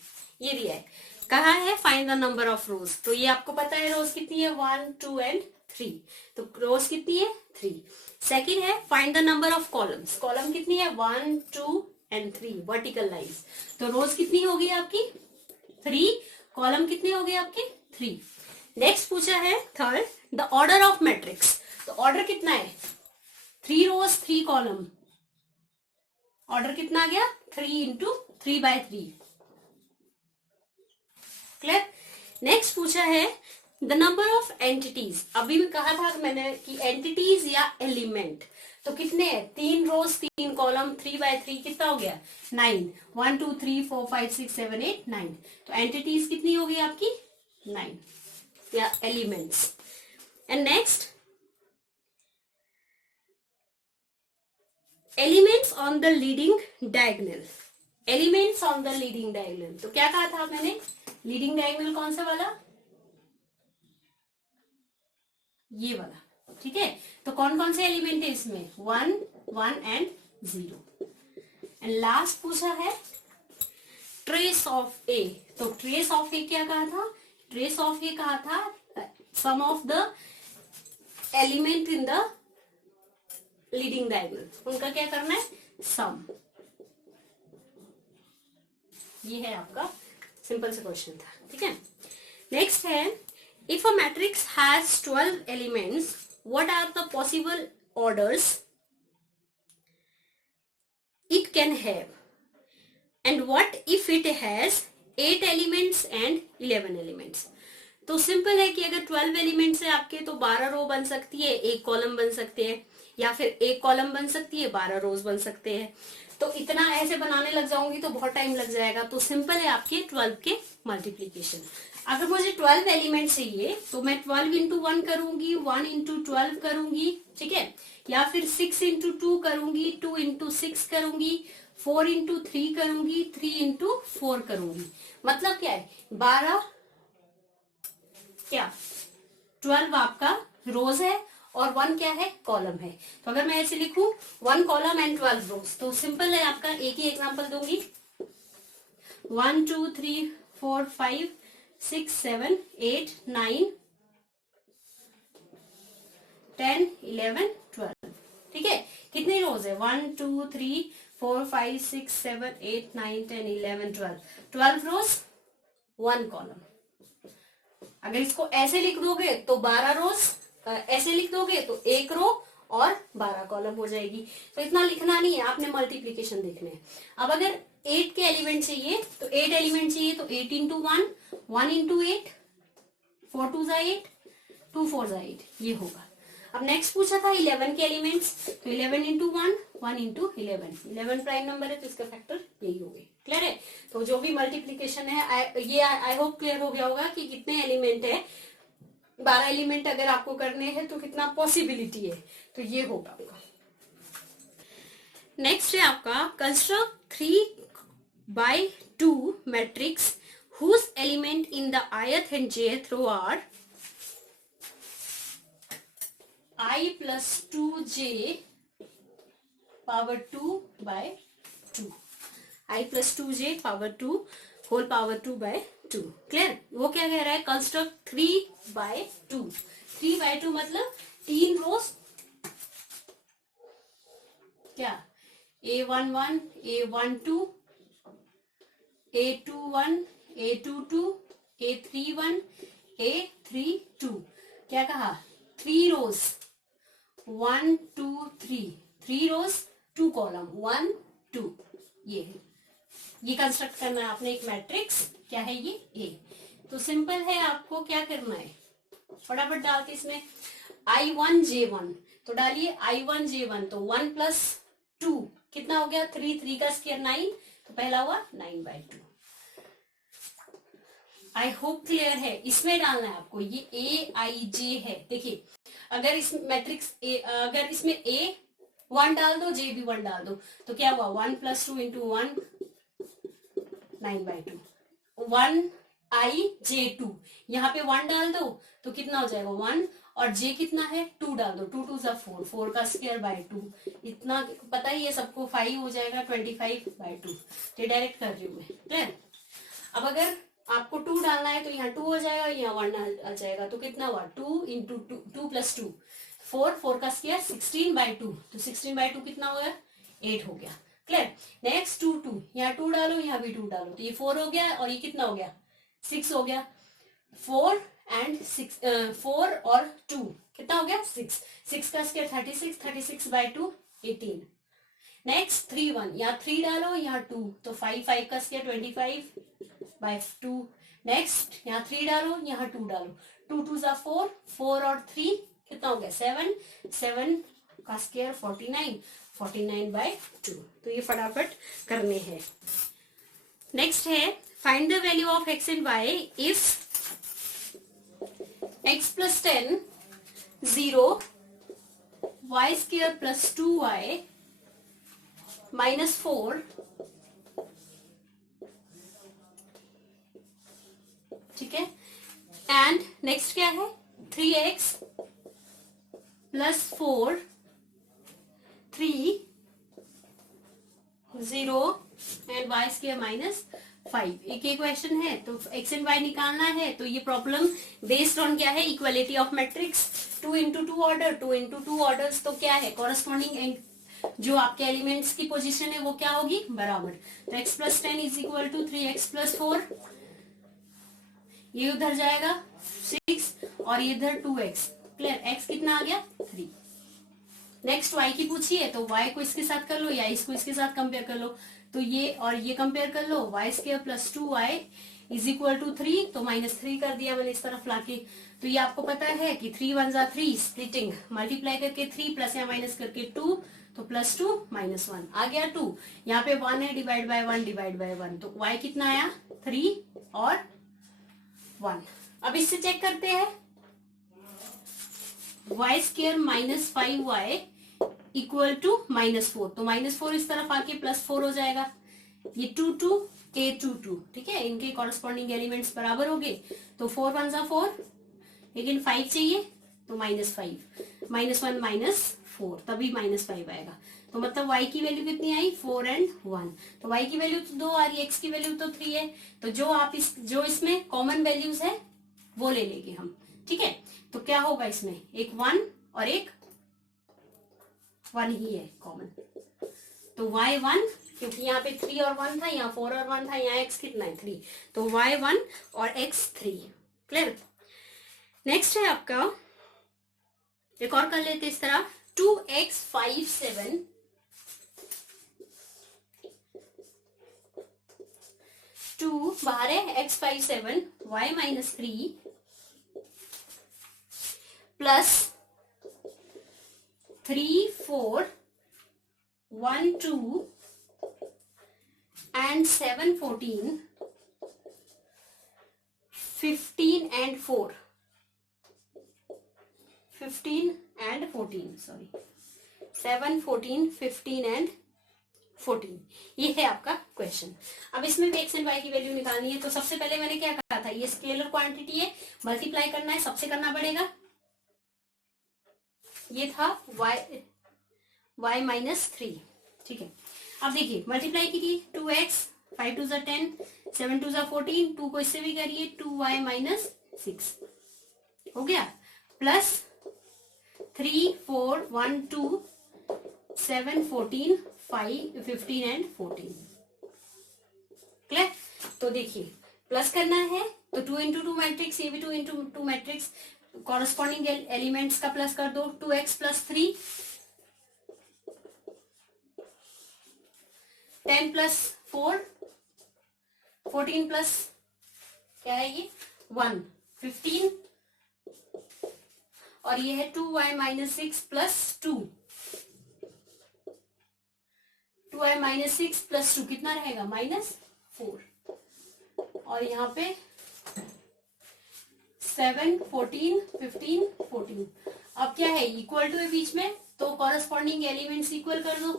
ये दिया है। कहा है find the number of rows, तो ये आपको पता है रोज कितनी है, 1 2 एंड 3, तो रोज कितनी है 3। सेकंड है find the number of columns, column कितनी है 1 2 एंड 3 वर्टिकल लाइंस, तो रोज कितनी होगी आपकी 3, कॉलम कितनी होगी आपकी 3। नेक्स्ट पूछा है third, the order of matrix, तो ऑर्डर कितना है 3 रोज 3 कॉलम, ऑर्डर कितना आ गया 3 × 3/3, क्लियर। नेक्स्ट पूछा है द नंबर ऑफ एंटिटीज, अभी मैं कहा था मैंने कि एंटिटीज या एलिमेंट, तो कितने हैं 3 रोज 3 कॉलम 3/3 कितना हो गया 9, 1 2 3 4 5 6 7 8 9, तो एंटिटीज कितनी होगी आपकी 9 या elements. And next elements on the leading diagonal, elements on the leading diagonal, तो क्या कहा था मैंने, लीडिंग डायगोनल कौन सा वाला, ये वाला, ठीक है। तो कौन कौन से एलिमेंट है इसमें 1 1 एंड 0। एंड लास्ट पूछा है ट्रेस ऑफ ए, तो ट्रेस ऑफ ए क्या कहा था, ट्रेस ऑफ ए कहा था sum of the element in the leading diagonal, उनका क्या करना है सम, ये है आपका सिंपल सा क्वेश्चन था, ठीक है। नेक्स्ट है if a matrix has 12 elements, what are the possible orders it can have, and what if it has 8 elements and 11 elements। तो सिंपल है कि अगर 12 एलिमेंट्स है आपके तो 12 रो बन सकती है, एक कॉलम बन सकते हैं, या फिर एक कॉलम बन सकती है 12 रोज बन सकते हैं। तो इतना ऐसे बनाने लग जाऊंगी तो बहुत टाइम लग जाएगा, तो सिंपल है आपके 12 के मल्टीप्लीकेशन। अगर मुझे 12 एलिमेंट चाहिए तो मैं 12 × 1 करूंगी, 1 × 12 करूंगी, ठीक है, या फिर 6 × 2 करूंगी, 2 × 6 करूंगी, 4 × 3 करूंगी, 3 × 4 करूंगी। मतलब क्या है 12 क्या 12 आपका रोज है और 1 क्या है कॉलम है। तो अगर मैं ऐसे लिखूं 1 कॉलम एंड 12 रोज, तो सिंपल है आपका, एक ही एग्जांपल दूंगी, 1 2 3 4 5 6 7 8 9 10 11 12, ठीक है। कितनी रोज है 1 2 3 4 5 6 7 8 9 10 11 12, 12 रोज 1 कॉलम। अगर इसको ऐसे लिख दोगे तो 12 रोज, ऐसे लिख दोगे तो 1 रो और 12 कॉलम हो जाएगी। तो इतना लिखना नहीं है, आपने मल्टीप्लीकेशन देखने हैं। अब अगर 8 के एलिमेंट चाहिए तो 8 एलिमेंट चाहिए तो 8 × 1 1 × 8 4 2 8 2 4 8, ये होगा। अब नेक्स्ट पूछा था 11 के एलिमेंट्स, तो 11 × 1 1 × 11, 11 प्राइम नंबर है तो इसका फैक्टर यही हो गए। क्लियर है। तो जो भी मल्टीप्लीकेशन है ये आई होप क्लियर हो गया होगा कि कितने एलिमेंट है, 12 एलिमेंट अगर आपको करने हैं तो कितना पॉसिबिलिटी है, तो ये होगा आपका। नेक्स्ट है आपका construct 3/2 matrix whose element in the ith and jth row are I plus 2j power 2/2, I plus 2j power 2 whole power 2/2। Clear. वो क्या कह रहा है कंस्ट्रक्ट 3/2, 3/2 मतलब 3 रोज, क्या A11 A12 A21 A22 A31 A32, क्या कहा 3 रोज 1 2 3, 3 रोज 2 कॉलम 1 2, ये कंस्ट्रक्ट करना है आपने एक मैट्रिक्स, क्या है ये A। तो सिंपल है, आपको क्या करना है फटाफट डालते इसमें I1J1, तो डालिए I1J1, तो 1+2 कितना हो गया, 3, 3 का स्क्वायर 9, तो पहला हुआ 9/2। आई होप क्लियर है। इसमें डालना है आपको, ये AIJ है। देखिए अगर इस मैट्रिक्स अगर इसमें A 1 डाल दो, J भी 1 डाल दो, तो क्या हुआ, 1+2 × 1 9/2, 1IJ2, यहाँ पे 1 डाल दो तो कितना हो जाएगा 1, और J कितना है 2 डाल दो, 2 2 = 4, 4 का स्क्वायर बाय 2, इतना पता ही है सबको, 5 हो जाएगा 25/2। ये डायरेक्ट कर रही हूँ मैं, क्लियर। अब अगर आपको 2 डालना है तो यहाँ 2 हो जाएगा, यहाँ 1 आ जाएगा, तो कितना हुआ 2 × 2, 2 + 2 4, 4 का स्क्वायर 16/2, तो 16/2 कितना हो गया, 8 हो गया, क्लियर। नेक्स्ट 2 2, यहाँ 2 डालो, यहाँ भी 2 डालो, तो ये 4 हो गया, और ये कितना हो गया 6 हो गया, 4 and 6 4 और 2 कितना हो गया 6, 6 का स्क्वायर 36, 36/2 18। नेक्स्ट 3 1, यहाँ 3 डालो, यहाँ 2, तो 5 5 का स्क्वायर 25/2। नेक्स्ट यहाँ 3 डालो, यहाँ 2 डालो, 2 2 = 4, 4 और 3 कितना हो गया 7, 7 का स्क्वायर 49, 49/2। तो ये फटाफट करने हैं। नेक्स्ट है find the value of x and y if x + 10 0, y² + 2y -4, ठीक है। एंड नेक्स्ट क्या है 3x + 4 3 0 एंड y² -5। एक ही क्वेश्चन है, तो x एंड y निकालना है, तो ये प्रॉब्लम बेस्ड ऑन क्या है, equality of matrix 2 × 2 order, 2 × 2 orders, तो क्या है कॉरस्पॉन्डिंग जो आपके एलिमेंट्स की पोजीशन है वो क्या होगी बराबर। तो x + 10 = 3x + 4, ये उधर जाएगा 6 और ये इधर 2x, क्लियर। x कितना आ गया 3। नेक्स्ट y की पूछी है, तो y को इसके साथ कर लो या इसको इसके साथ कंपेयर कर लो, तो ये और ये कंपेयर कर लो, y² + 2y = 3, तो -3 कर दिया मैंने इस तरफ लाके। तो ये आपको पता है कि 3 1 = 3, स्प्लिटिंग मल्टीप्लाई करके 3 प्लस या माइनस करके 2, तो +2 -1 आ गया 2, यहाँ पे 1 है, डिवाइड बाय 1, तो y कितना आया 3 और 1। अब इससे चेक करते हैं, y² - 5y = -4, तो -4 इस तरफ आके +4 हो जाएगा, ये 2 2 a 2 2, ठीक है, इनके कॉरस्पॉन्डिंग एलिमेंट्स बराबर हो गए, तो 4 1 = 4, लेकिन 5 चाहिए, तो -5 -1 -4, तभी -5 आएगा। तो मतलब y की वैल्यू कितनी आई 4 और 1, तो y की वैल्यू तो 2 आ रही है, x की वैल्यू तो 3 है, तो जो इसमें कॉमन वैल्यूज है वो ले लेंगे हम, ठीक है। तो क्या होगा इसमें, एक 1 और एक 1 ही है कॉमन, तो y1, क्योंकि यहाँ पे 3 और 1 था, यहाँ 4 और 1 था, यहाँ x कितना है 3, तो y1 और x 3, क्लियर। नेक्स्ट है आपका, एक और कर लेते इस तरह, 2x 5 7 2 बाहर है, x 5 7 y -3 plus 3 4 1 2 and 7 14 15 and 4 15 and 14, sorry 7 14 15 and 14, ये है आपका क्वेश्चन। अब इसमें भी x एंड y की वैल्यू निकालनी है, तो सबसे पहले मैंने क्या कहा था, ये स्केलर क्वांटिटी है, मल्टीप्लाई करना है, सबसे करना पड़ेगा। ये था y -3, ठीक है। अब देखिए मल्टीप्लाई कीजिए, 2x 5 2 = 10, 7 2 = 14, 2 को इससे भी करिए, 2y - 6 हो गया, प्लस 3 4 1 2 7 14 5 15 and 14, क्लियर। तो देखिए प्लस करना है, तो 2 × 2 मैट्रिक्स, ये भी 2 × 2 मैट्रिक्स, कॉरस्पॉन्डिंग एलिमेंट्स का प्लस कर दो, 2x + 3 10 + 4 14 प्लस क्या है ये 1 15 और ये है 2y minus 6 plus 2, 2y minus 6 plus 2 कितना रहेगा -4, और यहाँ पे 7 14 15 14। अब क्या है, इक्वल टू है बीच में, तो कॉरेस्पॉन्डिंग एलिमेंट्स इक्वल कर दो।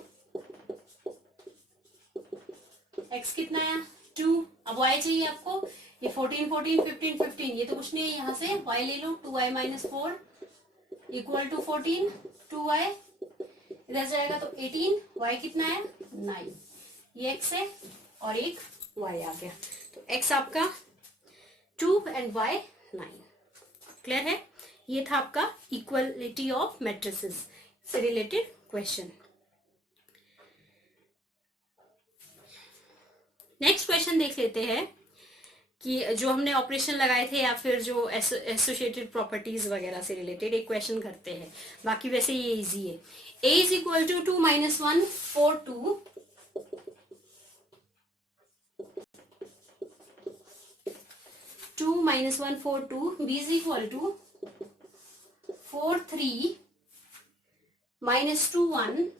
x कितना है 2, अब y चाहिए आपको, ये 14 14 15 15, ये तो कुछ नहीं है, यहाँ से y ले लो, 2y minus 4 equal to 14, 2y इधर जाएगा तो 18, y कितना है 9, ये x है और एक y आ गया, तो x आपका 2 एंड y 9। क्लियर है, ये था आपका इक्वलिटी ऑफ मैट्रिसेस से रिलेटेड क्वेश्चन। नेक्स्ट क्वेश्चन देख लेते हैं कि जो हमने ऑपरेशन लगाए थे या फिर जो एसोसिएटेड प्रॉपर्टीज वगैरह से रिलेटेड एक क्वेश्चन करते हैं, बाकी वैसे ये इजी है। a is equal to 2 minus 1 4 2, 2 minus 1 4 2, b is equal to 4 3 minus 2 1,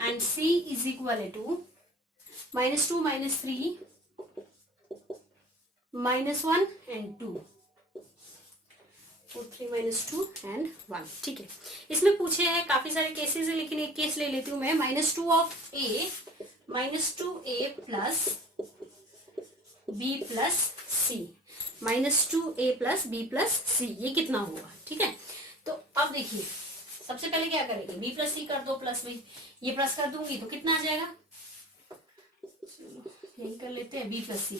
and c is equal to minus 2 minus 3 minus 1 and 2, 4 3 minus 2 and 1। ठीक है, इसमें पूछे हैं काफी सारे केसेस है, लेकिन एक केस ले लेती हूँ मैं, -2 of a minus 2a plus b plus C, -2a plus b plus C, ये कितना होगा। ठीक है, तो अब देखिए सबसे पहले क्या करेंगे, b प्लस सी कर दो प्लस में, ये प्लस कर दूंगी तो कितना आ जाएगा, चलो यही कर लेते हैं, b प्लस सी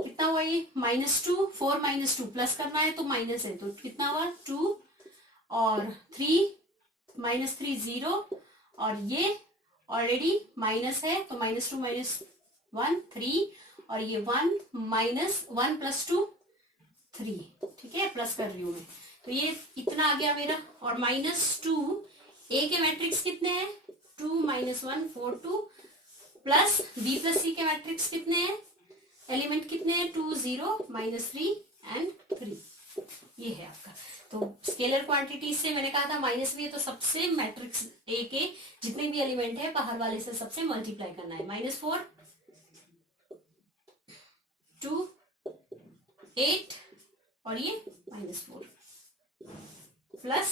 कितना हुआ, ये -2 4 -2 प्लस करना है तो माइनस है, तो कितना हुआ 2 और 3 -3 0, और ये ऑलरेडी माइनस है तो -2 -1 3, और ये 1 माइनस 1 प्लस 2 3। ठीक है, प्लस कर रही हूं मैं, तो ये इतना आ गया मेरा, और -2 a के मैट्रिक्स कितने हैं 2 -1 4 2, प्लस b प्लस c के मैट्रिक्स कितने हैं, एलिमेंट कितने हैं 2 0 -3 एंड 3, ये है आपका। तो स्केलर क्वांटिटी से मैंने कहा था माइनस भी है, तो सबसे मैट्रिक्स a के जितने भी एलिमेंट है बाहर वाले से सबसे मल्टीप्लाई करना है, -4 2 8 और ये -4 प्लस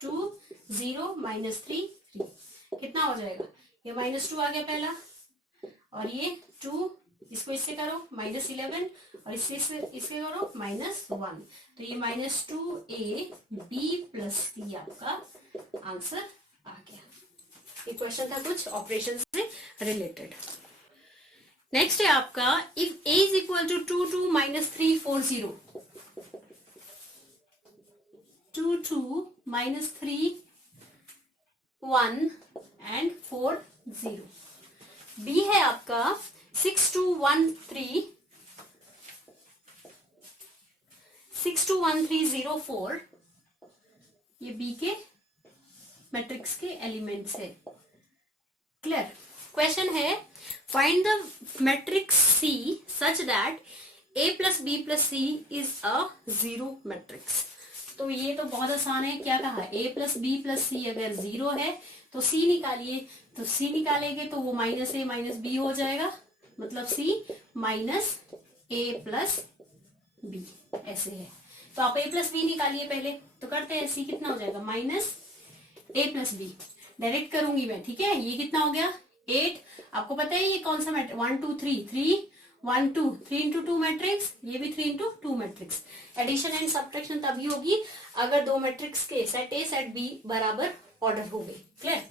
2 0 -3 3, कितना हो जाएगा, ये -2 आ गया पहला, और ये 2 इसको इससे करो -11, और इससे इसके करो -1, तो ये -2a b प्लस c आपका आंसर आ गया। ये क्वेश्चन था कुछ ऑपरेशन से रिलेटेड। नेक्स्ट है आपका, if a is equal to 2 2 -3 4 0, 2 2 -3 1 and 4 0, b है आपका 6 2 1 3 6 2 1 3 0 4, ये b के मैट्रिक्स के एलिमेंट्स है। क्लियर, क्वेश्चन है find the matrix C such that a plus b plus c is a zero matrix. तो ये तो बहुत आसान है, क्या कहा, a plus b plus c अगर जीरो है तो c निकालिए, तो c निकालेंगे तो वो -a माइनस b हो जाएगा, मतलब c minus a plus b, ऐसे है। तो आप a प्लस b निकालिए पहले, तो करते हैं, c कितना हो जाएगा -a प्लस b, डायरेक्ट करूंगी मैं। ठीक है, ये कितना हो गया 8, आपको पता है ये कौन सा मैट्रिक्स 1 2 3 3 1 2 3 इंटू 2 मैट्रिक्स, ये भी 3 into 2 matrix. Addition and subtraction तभी होगी अगर दो मैट्रिक्स के सेट ए सेट बी बराबर ऑर्डर हो गए। क्लियर,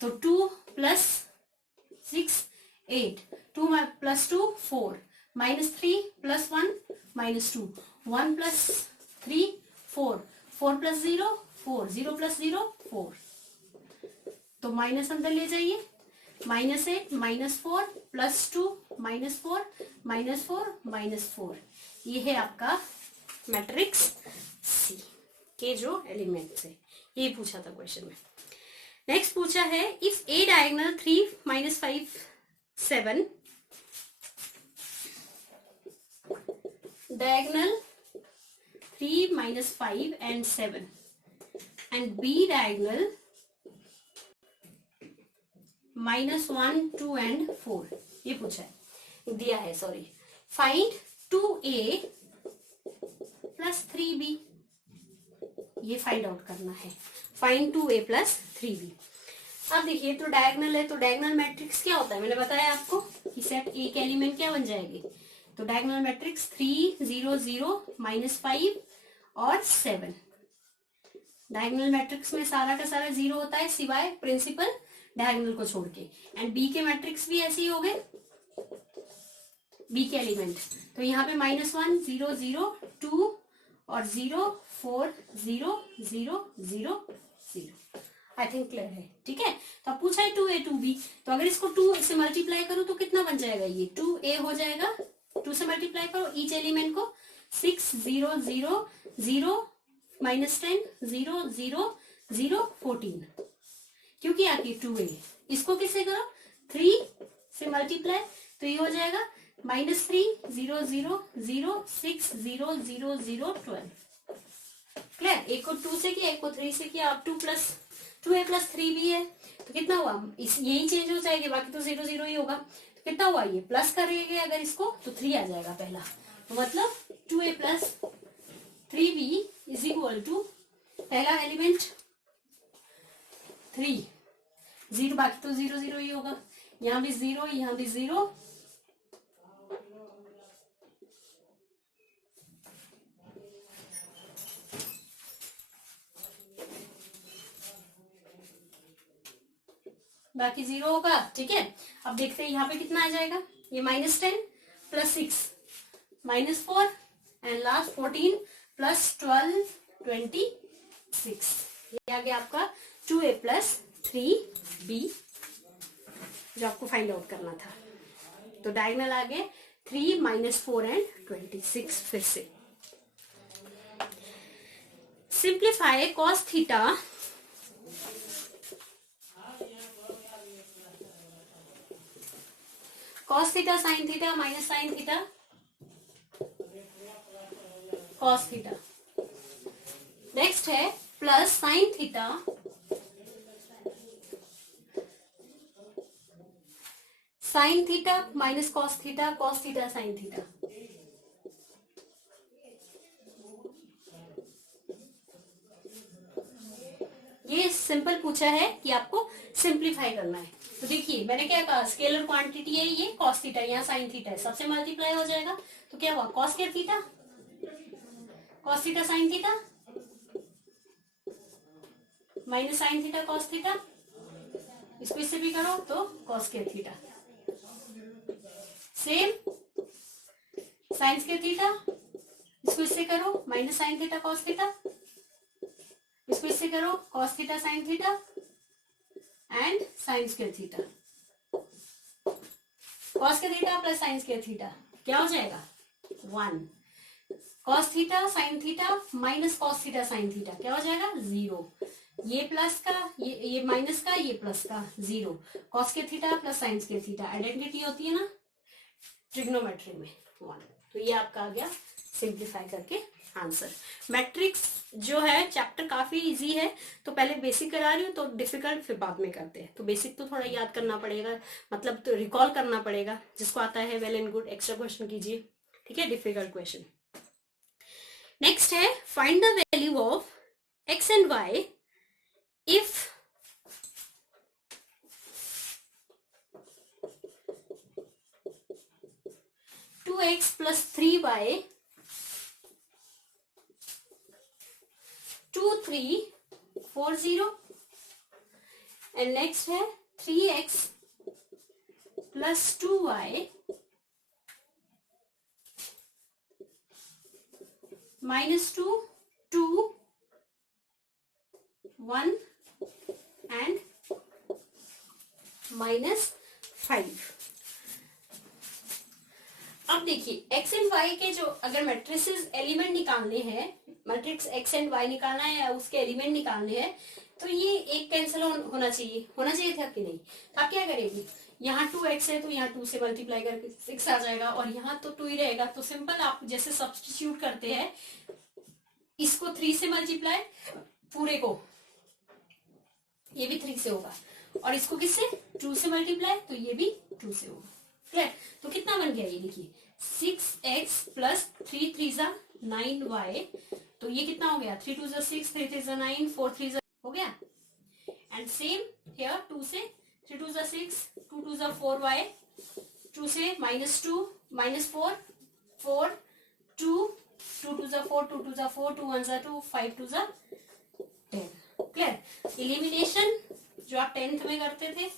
तो 2 plus 6 8, 2 plus 2 4, -3 plus 1 -2, 1 plus 3 4, 4 plus 0 4, 0 plus 0 4, तो माइनस अंदर ले जाइए, -8 -4 प्लस 2 -4 -4 -4, ये है आपका मैट्रिक्स सी के जो एलिमेंट्स है, ये पूछा था क्वेश्चन में। नेक्स्ट पूछा है if A diagonal 3 -5 7, diagonal 3 minus 5 and 7 and B diagonal -1 2 and 4 ये पूछा है, दिया है sorry. Find 2A plus 3B, ये फाइंड आउट करना है। Find 2A plus 3B। अब देखिए तो डायगोनल है, तो डायगोनल मैट्रिक्स क्या होता है, मैंने बताया आपको कि सेट ए के एलिमेंट क्या बन जाएगी। तो डायगोनल मैट्रिक्स 3 0 0 -5 और 7। डायगोनल मैट्रिक्स में सारा का सारा जीरो होता है सिवाय प्रिंसिपल डायगोनल को छोड़ के। एंड बी के मैट्रिक्स भी ऐसे ही हो गए, बी के एलिमेंट। तो यहाँ पे -1 0 0 2 और 0 4 0 0 0 0। आई थिंक क्लियर है, ठीक है। तो अब पूछा है 2A 2B, तो अगर इसको 2 से मल्टीप्लाई करो तो कितना बन जाएगा, ये 2A हो जाएगा। 2 से मल्टीप्लाई करो ईच एलिमेंट को, 6 0 0 0 -10 0 0 0 14, क्योंकि आती है 2A। इसको किससे करो, 3 से मल्टीप्लाई, तो ये हो जाएगा -3 0 0 0 6 0 0 0 12। क्लियर। एक को 2 से किया, एक को 3 से किया, अब 2A प्लस 3B है, तो कितना हुआ, यही चेंज हो जाएगी, बाकी तो 0 0 ही होगा। तो कितना हुआ, ये प्लस करेंगे अगर इसको तो 3 आ जाएगा पहला। तो मतलब 2A plus 3B is equal to पहला एलिमेंट 3 0, बाकी तो 0 0 ही होगा। यहाँ भी 0, यहाँ भी 0, बाकी 0 होगा, ठीक है। अब देखते हैं यहाँ पे कितना आ जाएगा, ये -10 प्लस 6 -4 एंड लास्ट 14 प्लस 12 26। ये आ गया आपका 2A प्लस 3B जो आपको फाइंड आउट करना था। तो डायगोनल आ गए 3 -4 एंड 26। फिर से simplify cos theta cos theta sin theta minus sin theta cos theta. Next है plus sin theta sin theta minus cos theta sin theta. ये सिंपल पूछा है कि आपको सिंप्लीफाई करना है। तो देखिए मैंने क्या कहा, स्केलर क्वांटिटी है ये cos थीटा, यहाँ sin थीटा है, सबसे मल्टीप्लाई हो जाएगा। तो क्या हुआ, cos square theta cos theta sin theta minus sin theta cos theta, इसको इससे भी करो तो cos square theta. Same sin square theta, इसको इससे करो minus sin theta cos theta, इसको इससे करो cos theta sin theta and sin square theta. cos square theta plus sin square theta क्या हो जाएगा, 1। cos theta sin theta minus cos theta sin theta क्या हो जाएगा, 0। ये प्लस का ये माइनस का, ये प्लस का, 0। cos square theta plus sin square theta identity होती है ना ट्रिग्नोमेट्री में, 1। तो ये आपका आ गया सिंप्लीफाई करके आंसर। मैट्रिक्स जो है चैप्टर काफी इजी है, तो पहले बेसिक करा रही हूँ, तो डिफिकल्ट फिर बाद में करते हैं। तो बेसिक तो थोड़ा याद करना पड़ेगा, मतलब तो रिकॉल करना पड़ेगा। जिसको आता है well and good, extra question कीजिए, ठीक है। डिफिकल्ट क्वेश्चन नेक्स्ट है, find the value of x and y if two x plus 3y 2 3 4 0 and next है 3x प्लस 2y -2 2 1 एंड -5। अब देखिए x एंड y के जो अगर मैट्रिसेस एलिमेंट निकालने हैं, मैट्रिक्स x एंड y निकालना है या उसके एलिमेंट निकालने हैं, तो ये एक कैंसिल होना चाहिए था कि नहीं। तो आप क्या करेंगे, यहाँ 2x है तो यहाँ 2 से मल्टीप्लाई करके 6 आ जाएगा, और यहाँ तो 2 ही रहेगा। तो सिंपल आप जैसे सब्स्टिट्यूट करते हैं इसको 3 से मल्टीप्लाई, पूरे को, ये भी 3 से होगा, और इसको किससे, 2 से मल्टीप्लाई, तो ये भी 2 से होगा। क्लियर? तो कितना बन गया ये देखिए, 6x प्लस 3 3 जा 9y, तो ये कितना हो गया, 3 2 जा 6, 3 3 जा 9, 4 3 जा, हो गया। एंड सेम हियर 2 से, 3 2 जा 6, 2 2 जा 4y, 2 से -2 -4 4 2 2 2 जा 4, 2 2 जा 4, 2 1 जा 2, 5 2 जा 10। क्लियर? एलिमिनेशन जो आप 10th में करते थे,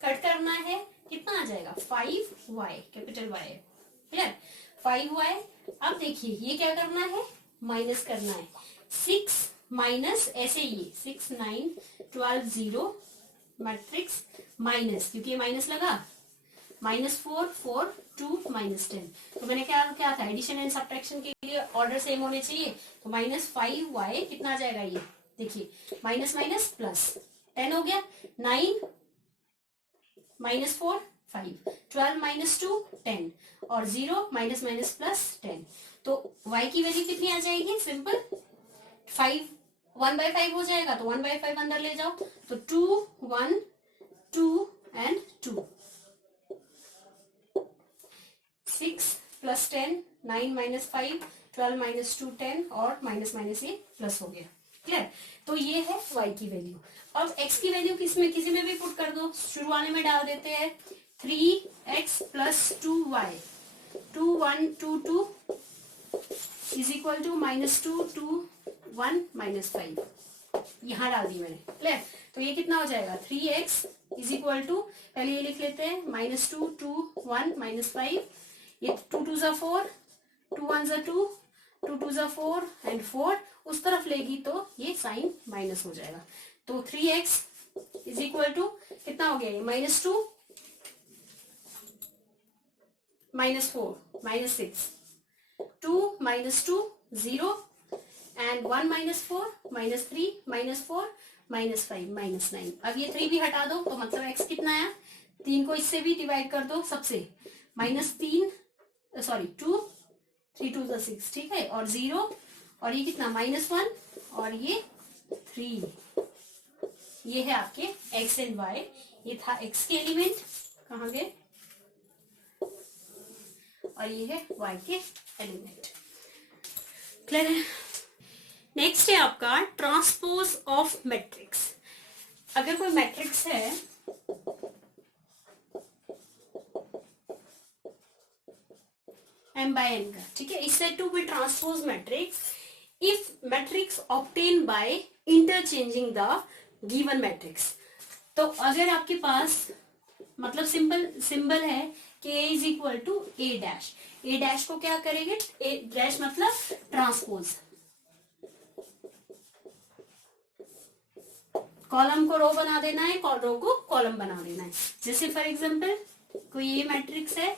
कट करना है, कितना आ जाएगा, 5y, कैपिटल Y है। क्लियर? 5y। अब देखिए ये क्या करना है, माइनस करना है, 6 माइनस, ऐसे ही 6 9 12 0 मैट्रिक्स माइनस, क्योंकि ये माइनस लगा, -4 4 2 -10। तो मैंने क्या क्या था, एडिशन एंड सब्ट्रैक्शन के लिए ऑर्डर सेम होने चाहिए, तो -5y कितना आ जाएगा, ये देखिए माइनस माइनस प्लस 10 हो गया, 9 -4 5, 12 -2 10, और 0 माइनस माइनस प्लस 10। तो y की वैल्यू कितनी आ जाएगी, सिंपल 5 1/5 हो जाएगा, तो 1/5 अंदर ले जाओ, तो 2 1 2 एंड 2, 6 प्लस 10, 9 -5, 12 -2 10, और माइनस माइनस ये प्लस हो गया। क्लियर? तो ये है y की वैल्यू। अब x की वैल्यू किसमें, किसी में भी पुट कर दो, शुरू वाले में डाल देते हैं, 3x plus 2y, 2 1 2 2 is equal to -2 2 1 -5, यहां डाल दी मैंने। क्लियर? तो ये कितना हो जाएगा, 3x इज इक्वल टू, पहले ये लिख लेते हैं, -2 2 1 -5, ये 2 2 जा 4, 2 1 जा 2, 2 2 जा 4 एंड 4 उस तरफ लेगी तो ये साइन माइनस हो जाएगा। तो 3x इज इक्वल टू कितना हो गया, ये -2 -4 -6, 2 -2 0 एंड 1 -4 -3 -4 -5 -9। अब ये 3 भी हटा दो, तो मतलब x कितना आया, 3 को इससे भी डिवाइड कर दो सबसे, -3 सॉरी 2 3 2 जा 6, ठीक है, और 0, और ये कितना -1, और ये 3, ये है आपके x एंड y। ये था x के एलिमेंट, कहाँ गए, और ये है y के एलिमेंट। क्लियर है? नेक्स्ट है आपका ट्रांसपोज ऑफ मैट्रिक्स। अगर कोई मैट्रिक्स है, m/n का, ठीक है, is said to be transpose matrix if matrix obtain by interchanging the given matrix. तो अगर आपके पास मतलब सिंबल है k is equal to a dash, a dash को क्या करेंगे, a डैश मतलब ट्रांसपोज, कॉलम को रो बना देना है, रो को कॉलम बना देना है। जैसे फॉर एग्जांपल कोई ये मैट्रिक्स है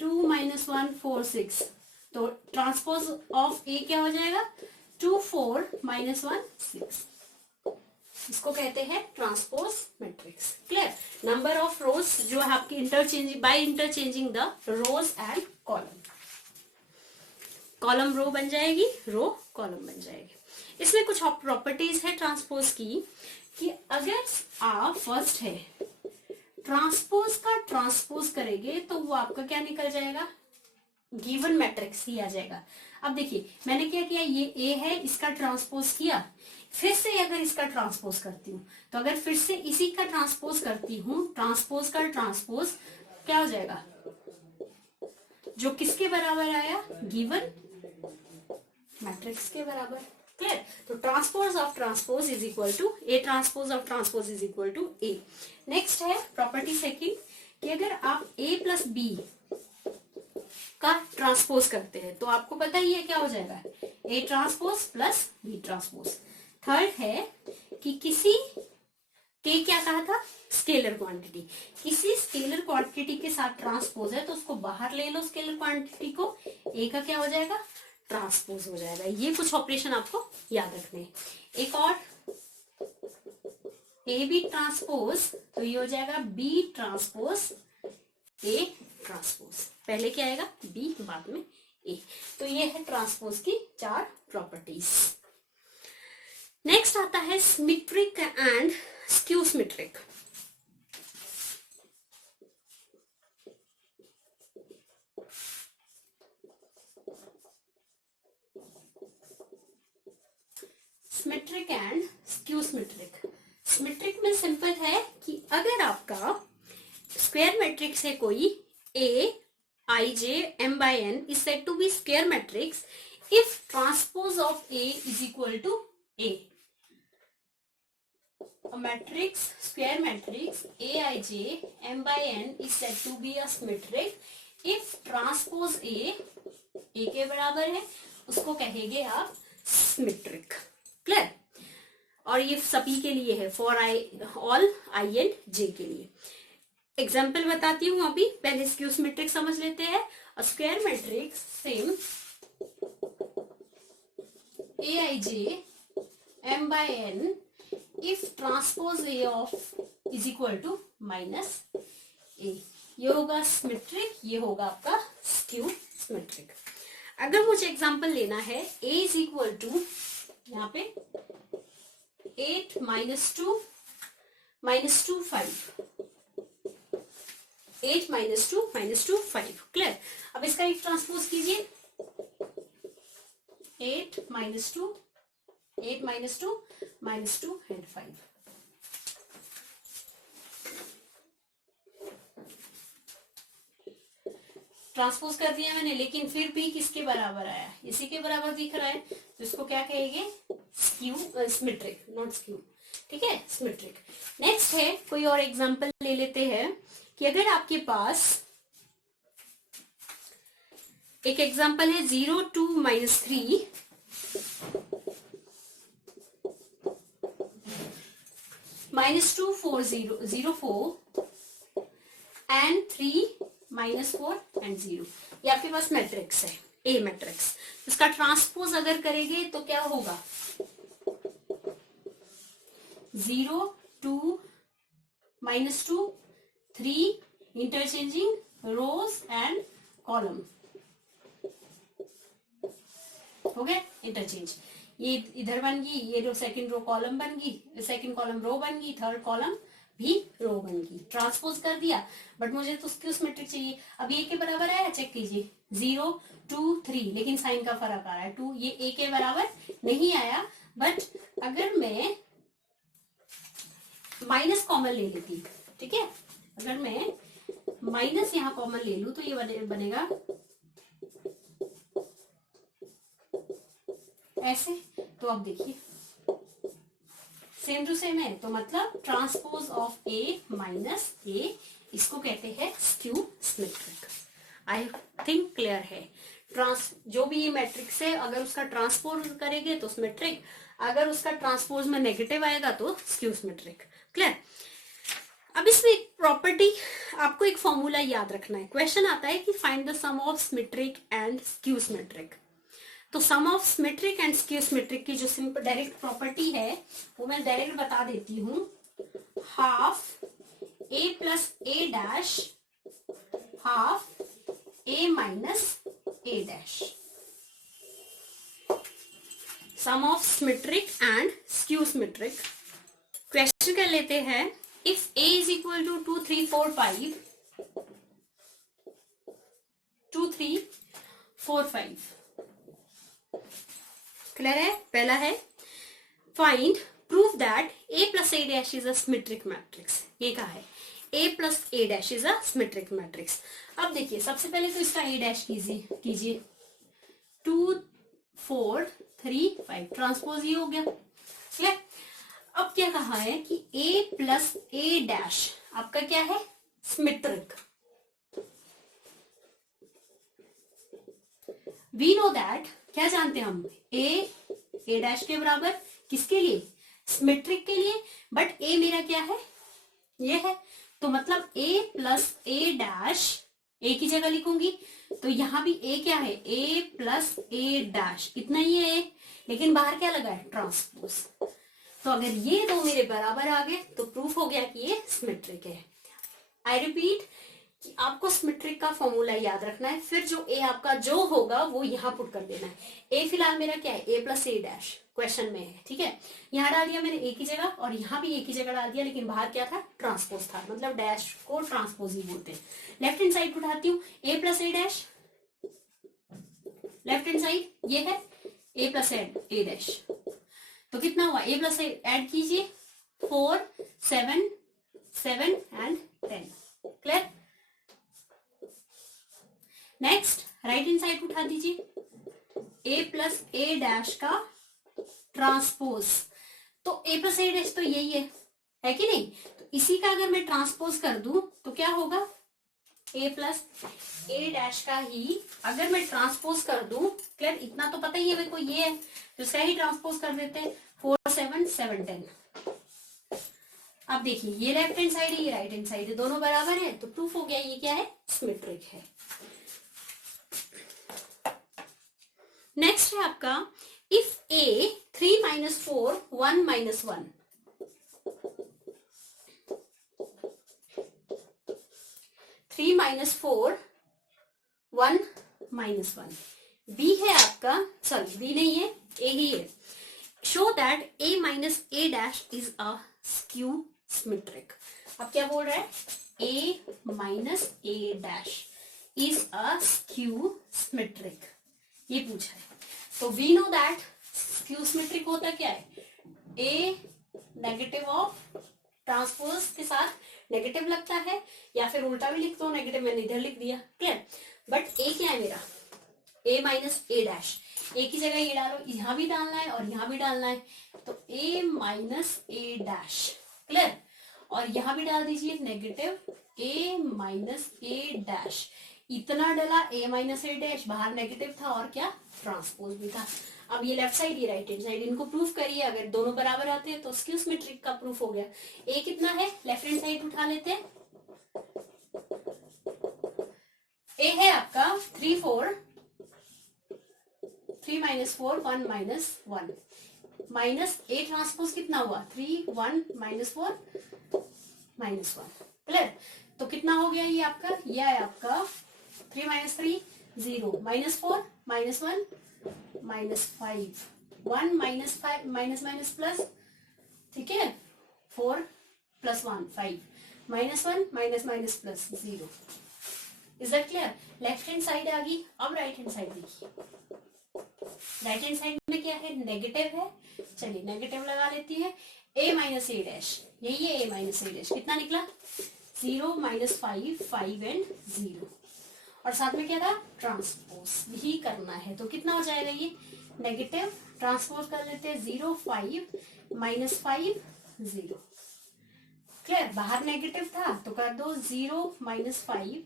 2 -1 4 6, तो ट्रांसपोज ऑफ ए क्या हो जाएगा, 2 4 -1 6, इसको कहते हैं transpose matrix. Clear? Number of rows जो है आपकी interchanging the rows and column, column row बन जाएगी, रो कॉलम बन जाएगी। इसमें कुछ प्रॉपर्टीज है ट्रांसपोज की, कि अगर आप फर्स्ट है ट्रांसपोज का ट्रांसपोज करेंगे तो वो आपका क्या निकल जाएगा, गिवन मैट्रिक्स ही आ जाएगा। अब देखिए मैंने क्या किया, ये ए है, इसका ट्रांसपोज किया, फिर से अगर इसका ट्रांसपोज करती हूँ, तो अगर फिर से इसी का ट्रांसपोज करती हूँ, ट्रांसपोज का ट्रांसपोज क्या हो जाएगा, जो किसके बराबर आया, गिवन मैट्रिक्स के बराबर। क्लियर? तो transpose of transpose is equal to A, transpose of transpose is equal to A. Next है प्रॉपर्टी सेकंड, कि अगर आप ए प्लस बी का ट्रांसपोज करते हैं तो आपको पता ही है क्या हो जाएगा, A transpose plus B transpose. Third है कि किसी के क्या कहा था, स्केलर क्वांटिटी, किसी स्केलर क्वांटिटी के साथ ट्रांसपोज है तो उसको बाहर ले लो स्केलर क्वांटिटी को, ए का क्या हो जाएगा, ट्रांसपोज हो जाएगा। ये कुछ ऑपरेशन आपको याद रखने हैं। एक और ए बी ट्रांसपोज, तो ये हो जाएगा बी ट्रांसपोज ए ट्रांसपोज, पहले क्या आएगा बी बाद में ए। तो ये है ट्रांसपोज की 4 प्रॉपर्टीज। नेक्स्ट आता है symmetric and skew symmetric. Symmetric and skew symmetric. Symmetric में सिंपल है कि अगर आपका स्क्वायर मैट्रिक्स है कोई A ij m by n is said to be square matrix if transpose of A is equal to A. A matrix, square matrix Aij m by n is said to be a symmetric if transpose A के बराबर है, उसको कहेंगे आप symmetric. Clear? और ये सभी के लिए है, फॉर ऑल आई एंड जे के लिए। एग्जाम्पल बताती हूं अभी, पहले स्क्यू सिमेट्रिक समझ लेते हैं। Square matrix same Aij m by n if transpose A of is equal to minus A, ये होगा सिमेट्रिक, ये होगा आपका स्क्यू सिमेट्रिक। अगर मुझे एग्जाम्पल लेना है A इज इक्वल टू यहाँ पे 8 minus 2 5, 8 minus 2 5। क्लियर? अब इसका एक ट्रांसपोज कीजिए, 8 minus 2 and 5। ट्रांसपोज कर दिया मैंने, लेकिन फिर भी किसके बराबर आया? इसी के बराबर दिख रहा है, तो इसको क्या कहेंगे? Skew symmetric, not skew. ठीक है, सिमेट्रिक। नेक्स्ट है, कोई और एग्जांपल ले लेते हैं कि अगर आपके पास एक एग्जांपल है 0 2 -3 -2 4 0 4 and 3 -4 and 0। ये आपके पास मैट्रिक्स है, ए मैट्रिक्स। इसका ट्रांसपोज अगर करेंगे तो क्या होगा? 0 2 -2 3 इंटरचेंजिंग रोज एंड कॉलम, हो गया इंटरचेंज। ये इधर बन गई, ये रो सेकंड रो कॉलम बन गई, सेकंड कॉलम रो बन गई, थर्ड कॉलम भी रो बन गई। ट्रांसपोज कर दिया, बट मुझे तो स्क्यू सिमेट्रिक चाहिए। अब ये के बराबर है, चेक कीजिए, 0 2 3, लेकिन साइन का फर्क आ रहा है 2, ये ए के बराबर नहीं आया। बट अगर मैं माइनस कॉमन ले लेती, ठीक है, अगर मैं माइनस यहां कॉमन ले लू तो ये बनेगा ऐसे। तो अब देखिए सेम टू सेम है, तो मतलब ट्रांसपोज ऑफ ए माइनस ए, इसको कहते हैं skew symmetric. I think clear है। जो भी ये मैट्रिक्स है, अगर उसका ट्रांसपोज करेंगे तो सिमेट्रिक, अगर उसका ट्रांसपोज में नेगेटिव आएगा तो स्क्यू सिमेट्रिक। क्लियर? अब इसमें एक प्रॉपर्टी, आपको एक फॉर्मूला याद रखना है। क्वेश्चन आता है कि find the sum of symmetric and skew symmetric. तो sum of symmetric and skew symmetric की जो सिंपल डायरेक्ट प्रॉपर्टी है वो मैं डायरेक्ट बता देती हूं, half A plus A dash half A minus A dash. Sum of symmetric and skew symmetric. Question कर लेते हैं, if A is equal to 2 3 4 5 2 3 4 5। Clear है? पहला है find prove that A plus A dash is a symmetric matrix. ये कहा है A plus A dash is a symmetric matrix. अब देखिए, सबसे पहले तो इसका ए डैश कीजिए 2 4 3 5, ट्रांसपोज ये हो गया। क्लियर? अब क्या कहा है कि ए प्लस ए डैश आपका क्या है? सिमेट्रिक। वी नो दैट, क्या जानते हैं हम? ए डैश के बराबर किसके लिए? सिमेट्रिक के लिए। बट ए मेरा क्या है? ये है, तो मतलब ए प्लस ए डैश, ए की जगह लिखूंगी तो यहां भी ए क्या है? ए प्लस ए डैश, इतना ही है ए, लेकिन बाहर क्या लगा है? ट्रांसपोज। तो अगर ये दो मेरे बराबर आ गए तो प्रूफ हो गया कि ये सिमेट्रिक है। आई रिपीट कि आपको सिमेट्रिक का फॉर्मूला याद रखना है, फिर जो ए आपका जो होगा वो यहाँ पुट कर देना है। ए फिलहाल मेरा क्या है, A plus A dash question में है, ठीक है। यहाँ डाल दिया मैंने ए की जगह, और यहाँ भी ए की जगह डाल दिया, लेकिन बाहर क्या था, ट्रांसपोज था, मतलब डैश को ट्रांसपोज ही बोलते हैं। लेफ्ट हैंड साइड उठाती हूँ, ए plus A dash, left hand side ये है ए प्लस ए डैश, तो कितना हुआ, ए प्लस ए ऐड कीजिए, 4 7 7 and 10, clear. Next right hand side उठा दीजिए, ए प्लस ए डैश का ट्रांसपोज, तो ए प्लस ए डैश तो यही है कि नहीं, तो इसी का अगर मैं ट्रांसपोज कर दूं तो क्या होगा, ए प्लस ए डैश का ही अगर मैं ट्रांसपोज कर दूं, क्लियर, इतना तो पता ही है मेरे को ये है, तो इसका ही ट्रांसपोज कर देते हैं, 4 7 7 10। अब देखिए ये लेफ्ट हैंड साइड है, ये राइट हैंड साइड है, दोनों बराबर है, तो प्रूफ हो गया ये क्या है, सिमेट्रिक है। नेक्स्ट है आपका, if A 3 minus 4 1 minus 1, 3 minus 4 1 minus 1, B है आपका, सॉरी बी नहीं है, ए ही है, show that A minus A dash is a skew symmetric. अब क्या बोल रहा है, A minus A dash is a skew symmetric, ये पूछा है। तो we know that skew symmetric होता क्या है, ए नेगेटिव ऑफ ट्रांसपोज के साथ नेगेटिव लगता है, या फिर उल्टा भी लिख दो, नेगेटिव मैंने इधर लिख दिया, क्लियर। बट ए क्या है मेरा, ए माइनस ए डैश, ए की जगह ये डालो, यहां भी डालना है और यहां भी डालना है, तो ए माइनस ए डैश, क्लियर, और यहां भी डाल दीजिए negative A minus A dash, इतना डला ए माइनस ए डैश, बाहर नेगेटिव था और क्या, ट्रांसपोज भी था। अब ये लेफ्ट साइड, ये राइट हैंड साइड, इनको प्रूफ करिए, अगर दोनों बराबर आते हैं तो स्क्यू सिमेट्रिक का प्रूफ हो गया। ए कितना है, लेफ्ट हैंड साइड उठा लेते हैं, ए है आपका 3 4, 3 minus 4 1 minus 1, minus A transpose कितना हुआ, 3 1 माइनस 4 माइनस 1, क्लियर। तो कितना हो गया ये आपका, ये है आपका 3 minus 3 0, minus 4 minus 1 minus 5, 1 minus 5 minus minus plus, ठीक है, 4 plus 1 5, minus 1 minus minus plus 0। Is that clear. Left hand side आ गई, अब राइट हैंड साइड देखिए, राइट हैंड साइड में क्या है, नेगेटिव है, चलिए नेगेटिव लगा लेती है, ए माइनस ए डैश, यही है ए माइनस ए डैश, कितना निकला 0 माइनस 5 5 एंड 0, और साथ में क्या था, ट्रांसपोज ही करना है, तो कितना हो जाएगा ये, नेगेटिव ट्रांसपोज कर लेते हैं, 0 5 माइनस 5 0, क्लियर, बाहर नेगेटिव था तो कर दो 0 माइनस 5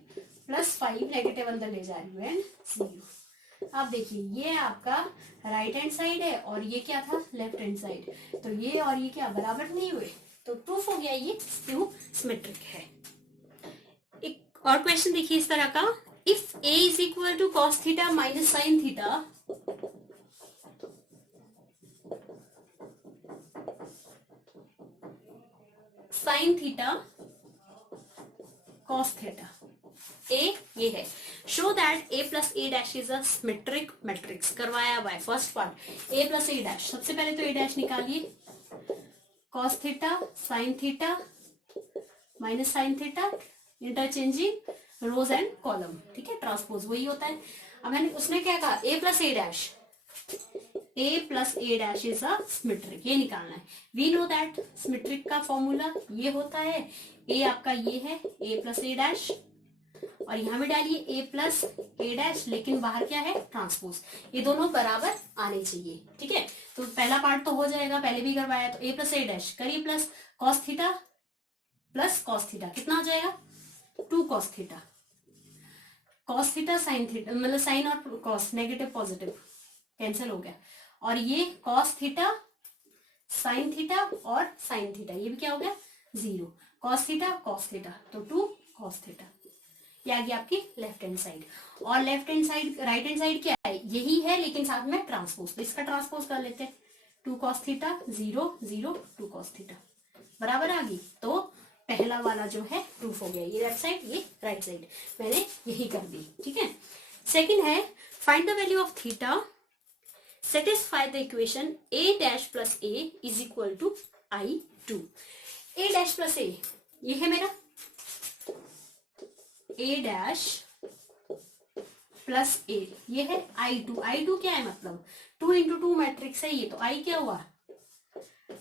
प्लस 5, नेगेटिव अंदर ले जा रही हूँ एंड 0। अब देखिए ये आपका राइट हैंड साइड है और ये क्या था, लेफ्ट हैंड साइड, तो ये और ये क्या बराबर नहीं हुए, तो प्रूफ हो गया ये स्क्यू सिमेट्रिक है। एक और क्वेश्चन देखिए इस तरह का, if a is equal to cos theta minus sine theta, sine theta cos theta, A ये है, show that A plus A dash is a symmetric matrix, करवाया हुआ है first part, A plus A dash, सबसे पहले तो A dash निकालिए, cos theta sine theta minus sine theta, interchanging rows and column, ठीक है, ट्रांसपोज वही होता है। अब मैंने उसने क्या कहा, A plus A dash, A plus A dash is a symmetric, ये निकालना है। वी नो दैट सिमेट्रिक का फॉर्मूला ये होता है, ए आपका ये है ए प्लस ए डैश, और यहां भी डालिए ए प्लस ए डैश, लेकिन बाहर क्या है, ट्रांसपोज, ये दोनों बराबर आने चाहिए, ठीक है। तो पहला पार्ट तो हो जाएगा, पहले भी करवाया, तो ए प्लस ए डैश करिए, plus cos theta plus cos theta, कितना हो जाएगा 2 cos theta, cos theta sine theta, मतलब साइन और कॉस नेगेटिव पॉजिटिव कैंसिल हो गया, और ये कॉस थीटा साइन थीटा और साइन थीटा, ये भी क्या हो गया 0, कॉस थीटा कॉस थीटा, तो 2 कॉस थीटा, ये आ गया आपकी लेफ्ट हैंड साइड। और left hand side, right hand side क्या है, यही है लेकिन साथ में ट्रांसपोज, तो इसका ट्रांसपोज कर लेते हैं, 2 कॉस थीटा 0 0 2 कॉस थीटा बराबर आ गई, तो पहला वाला जो है प्रूफ हो गया, ये लेफ्ट साइड ये राइट साइड मैंने यही कर दी, ठीक है। सेकंड है find the value of theta, satisfy the equation a dash plus a is equal to I2। a dash plus a ये है मेरा a डैश प्लस a, ये है I2। I2 क्या है, मतलब 2 इंटू 2 मैट्रिक्स है ये, तो I क्या हुआ,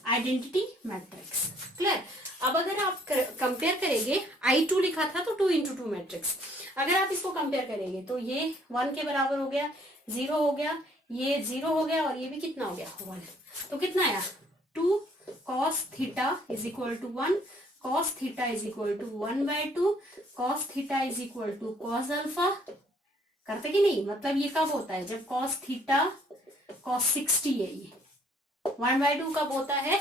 आइडेंटिटी मैट्रिक्स। क्लियर। अब अगर आप कंपेयर करेंगे, I2 लिखा था तो 2 इंटू 2 मैट्रिक्स, अगर आप इसको कंपेयर करेंगे तो ये 1 के बराबर हो गया, 0 हो गया, ये 0 हो गया, और ये भी कितना हो गया 1। तो कितना आया 2 cos theta is equal to 1, cos theta is equal to 1/2, cos theta is equal to cos alpha. करते कि नहीं, मतलब ये कब होता है, जब cos थीटा cos 60 है, ये 1/2 कब होता है,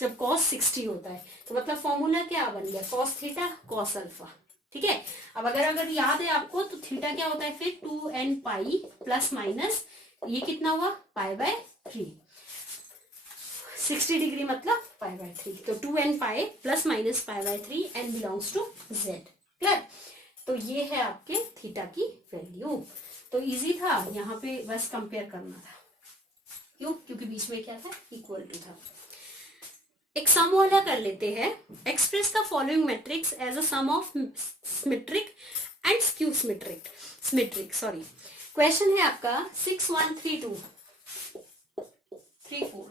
जब cos 60 होता है। तो मतलब फॉर्मूला क्या बन गया, cos थीटा cos अल्फा, ठीक है। अब अगर याद है आपको तो थीटा क्या होता है फिर 2n पाई प्लस माइनस ये कितना हुआ π/3, 60 डिग्री मतलब π/3, तो 2n pi plus minus π/3 n belongs to z। Clear. तो ये है आपके थीटा की वैल्यू। तो इजी था, यहाँ पे बस कंपेयर करना था, क्यों, क्योंकि बीच में क्या था, इक्वल टू था। एक सम वाला कर लेते हैं। Express the following matrix as a sum of symmetric and skew symmetric sorry. Question है आपका 6 1 3 2 3 4।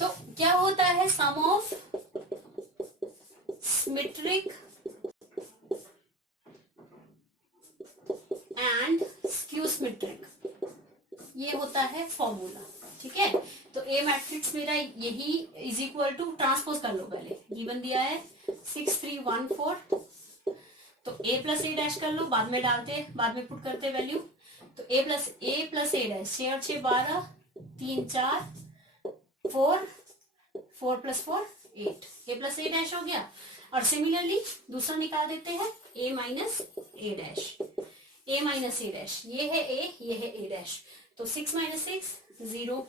तो क्या होता है sum of symmetric and skew symmetric, ये होता है फॉर्मूला, ठीक है। तो ए मैट्रिक्स मेरा यही इज इक्वल टू, ट्रांसपोज कर लो पहले, गिवन दिया है 6 3 1 4, तो a प्लस ए डैश कर लो, बाद में डालते, बाद में पुट करते वैल्यू। तो a प्लस ए डैश 6 और 6 12, 3 4 4, 4 plus 4 8, a plus A dash हो गया। और सिमिलरली दूसरा निकाल देते हैं a minus A dash, a minus A dash, ये है a, ये है a डैश। तो 6 minus 6 0,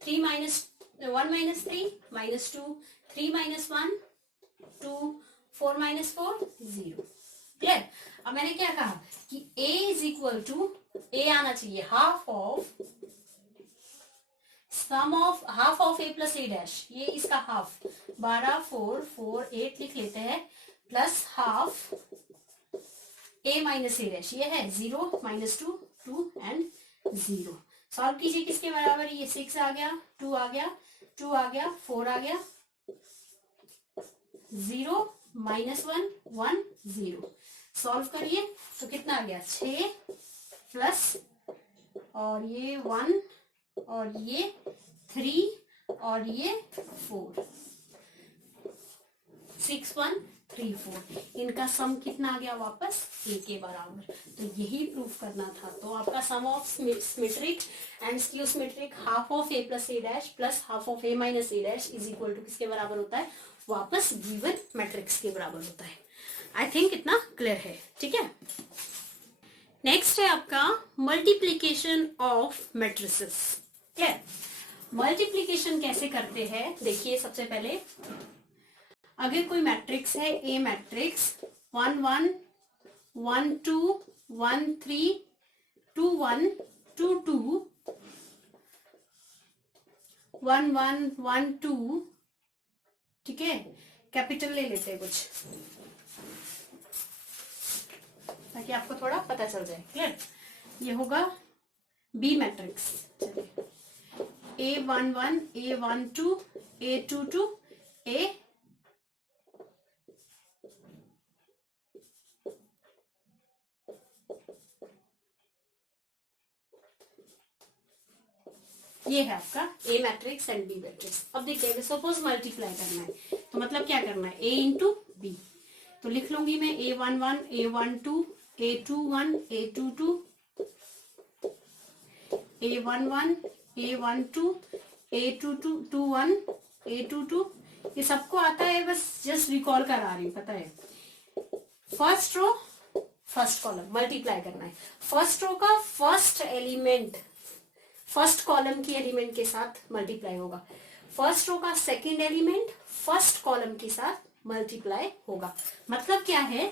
3 minus 1 minus 3 minus 2, 3 minus 1 2, 4 minus 4 0। Clear. अब मैंने क्या कहा कि a is equal to, a आना चाहिए half of some of half of a plus A dash, ये इसका हाफ 12 4 4 8 लिख लेते हैं, plus half a minus A dash, ये है 0 माइनस 2 2 एंड 0। सॉल्व कीजिए किसके बराबर, ये 6 आ गया, 2 आ गया, 2 आ गया, 4 आ गया, 0 माइनस 1 1 0। सॉल्व करिए तो कितना आ गया 6 प्लस और ये 1 और ये 3 और ये 4, 6 1 3 4, इनका सम कितना आ गया वापस a के बराबर। तो यही प्रूफ करना था। तो आपका sum of symmetric and skew symmetric half of a plus A dash plus half of a minus A dash is equal to किसके बराबर होता है, वापस गिवन मैट्रिक्स के बराबर होता है। आई थिंक इतना क्लियर है, ठीक है। नेक्स्ट है आपका multiplication of matrices. Clear. Multiplication कैसे करते हैं, देखिए सबसे पहले अगर कोई मैट्रिक्स है ए मैट्रिक्स 1 1 1 2 1 3 2 1 2 2 1 1 1 2, ठीक है, कैपिटल ले लेते हैं कुछ ताकि आपको थोड़ा पता चल जाए। क्लियर। ये होगा बी मैट्रिक्स, चलिए A11 A12 A22 A, ये है आपका ए मैट्रिक्स एंड बी मैट्रिक्स। अब देखिए सपोज मल्टीप्लाई करना है तो मतलब क्या करना है, a इंटू बी। तो लिख लूंगी मैं A11 A12 A21 A22 A11 A12 A22 21 A22, ये सबको आता है, बस जस्ट रिकॉल करा रही हूँ, पता है। First row first column multiply करना है, फर्स्ट रो का फर्स्ट एलिमेंट फर्स्ट कॉलम की एलिमेंट के साथ मल्टीप्लाई होगा, फर्स्ट रो का सेकंड एलिमेंट फर्स्ट कॉलम के साथ मल्टीप्लाई होगा। मतलब क्या है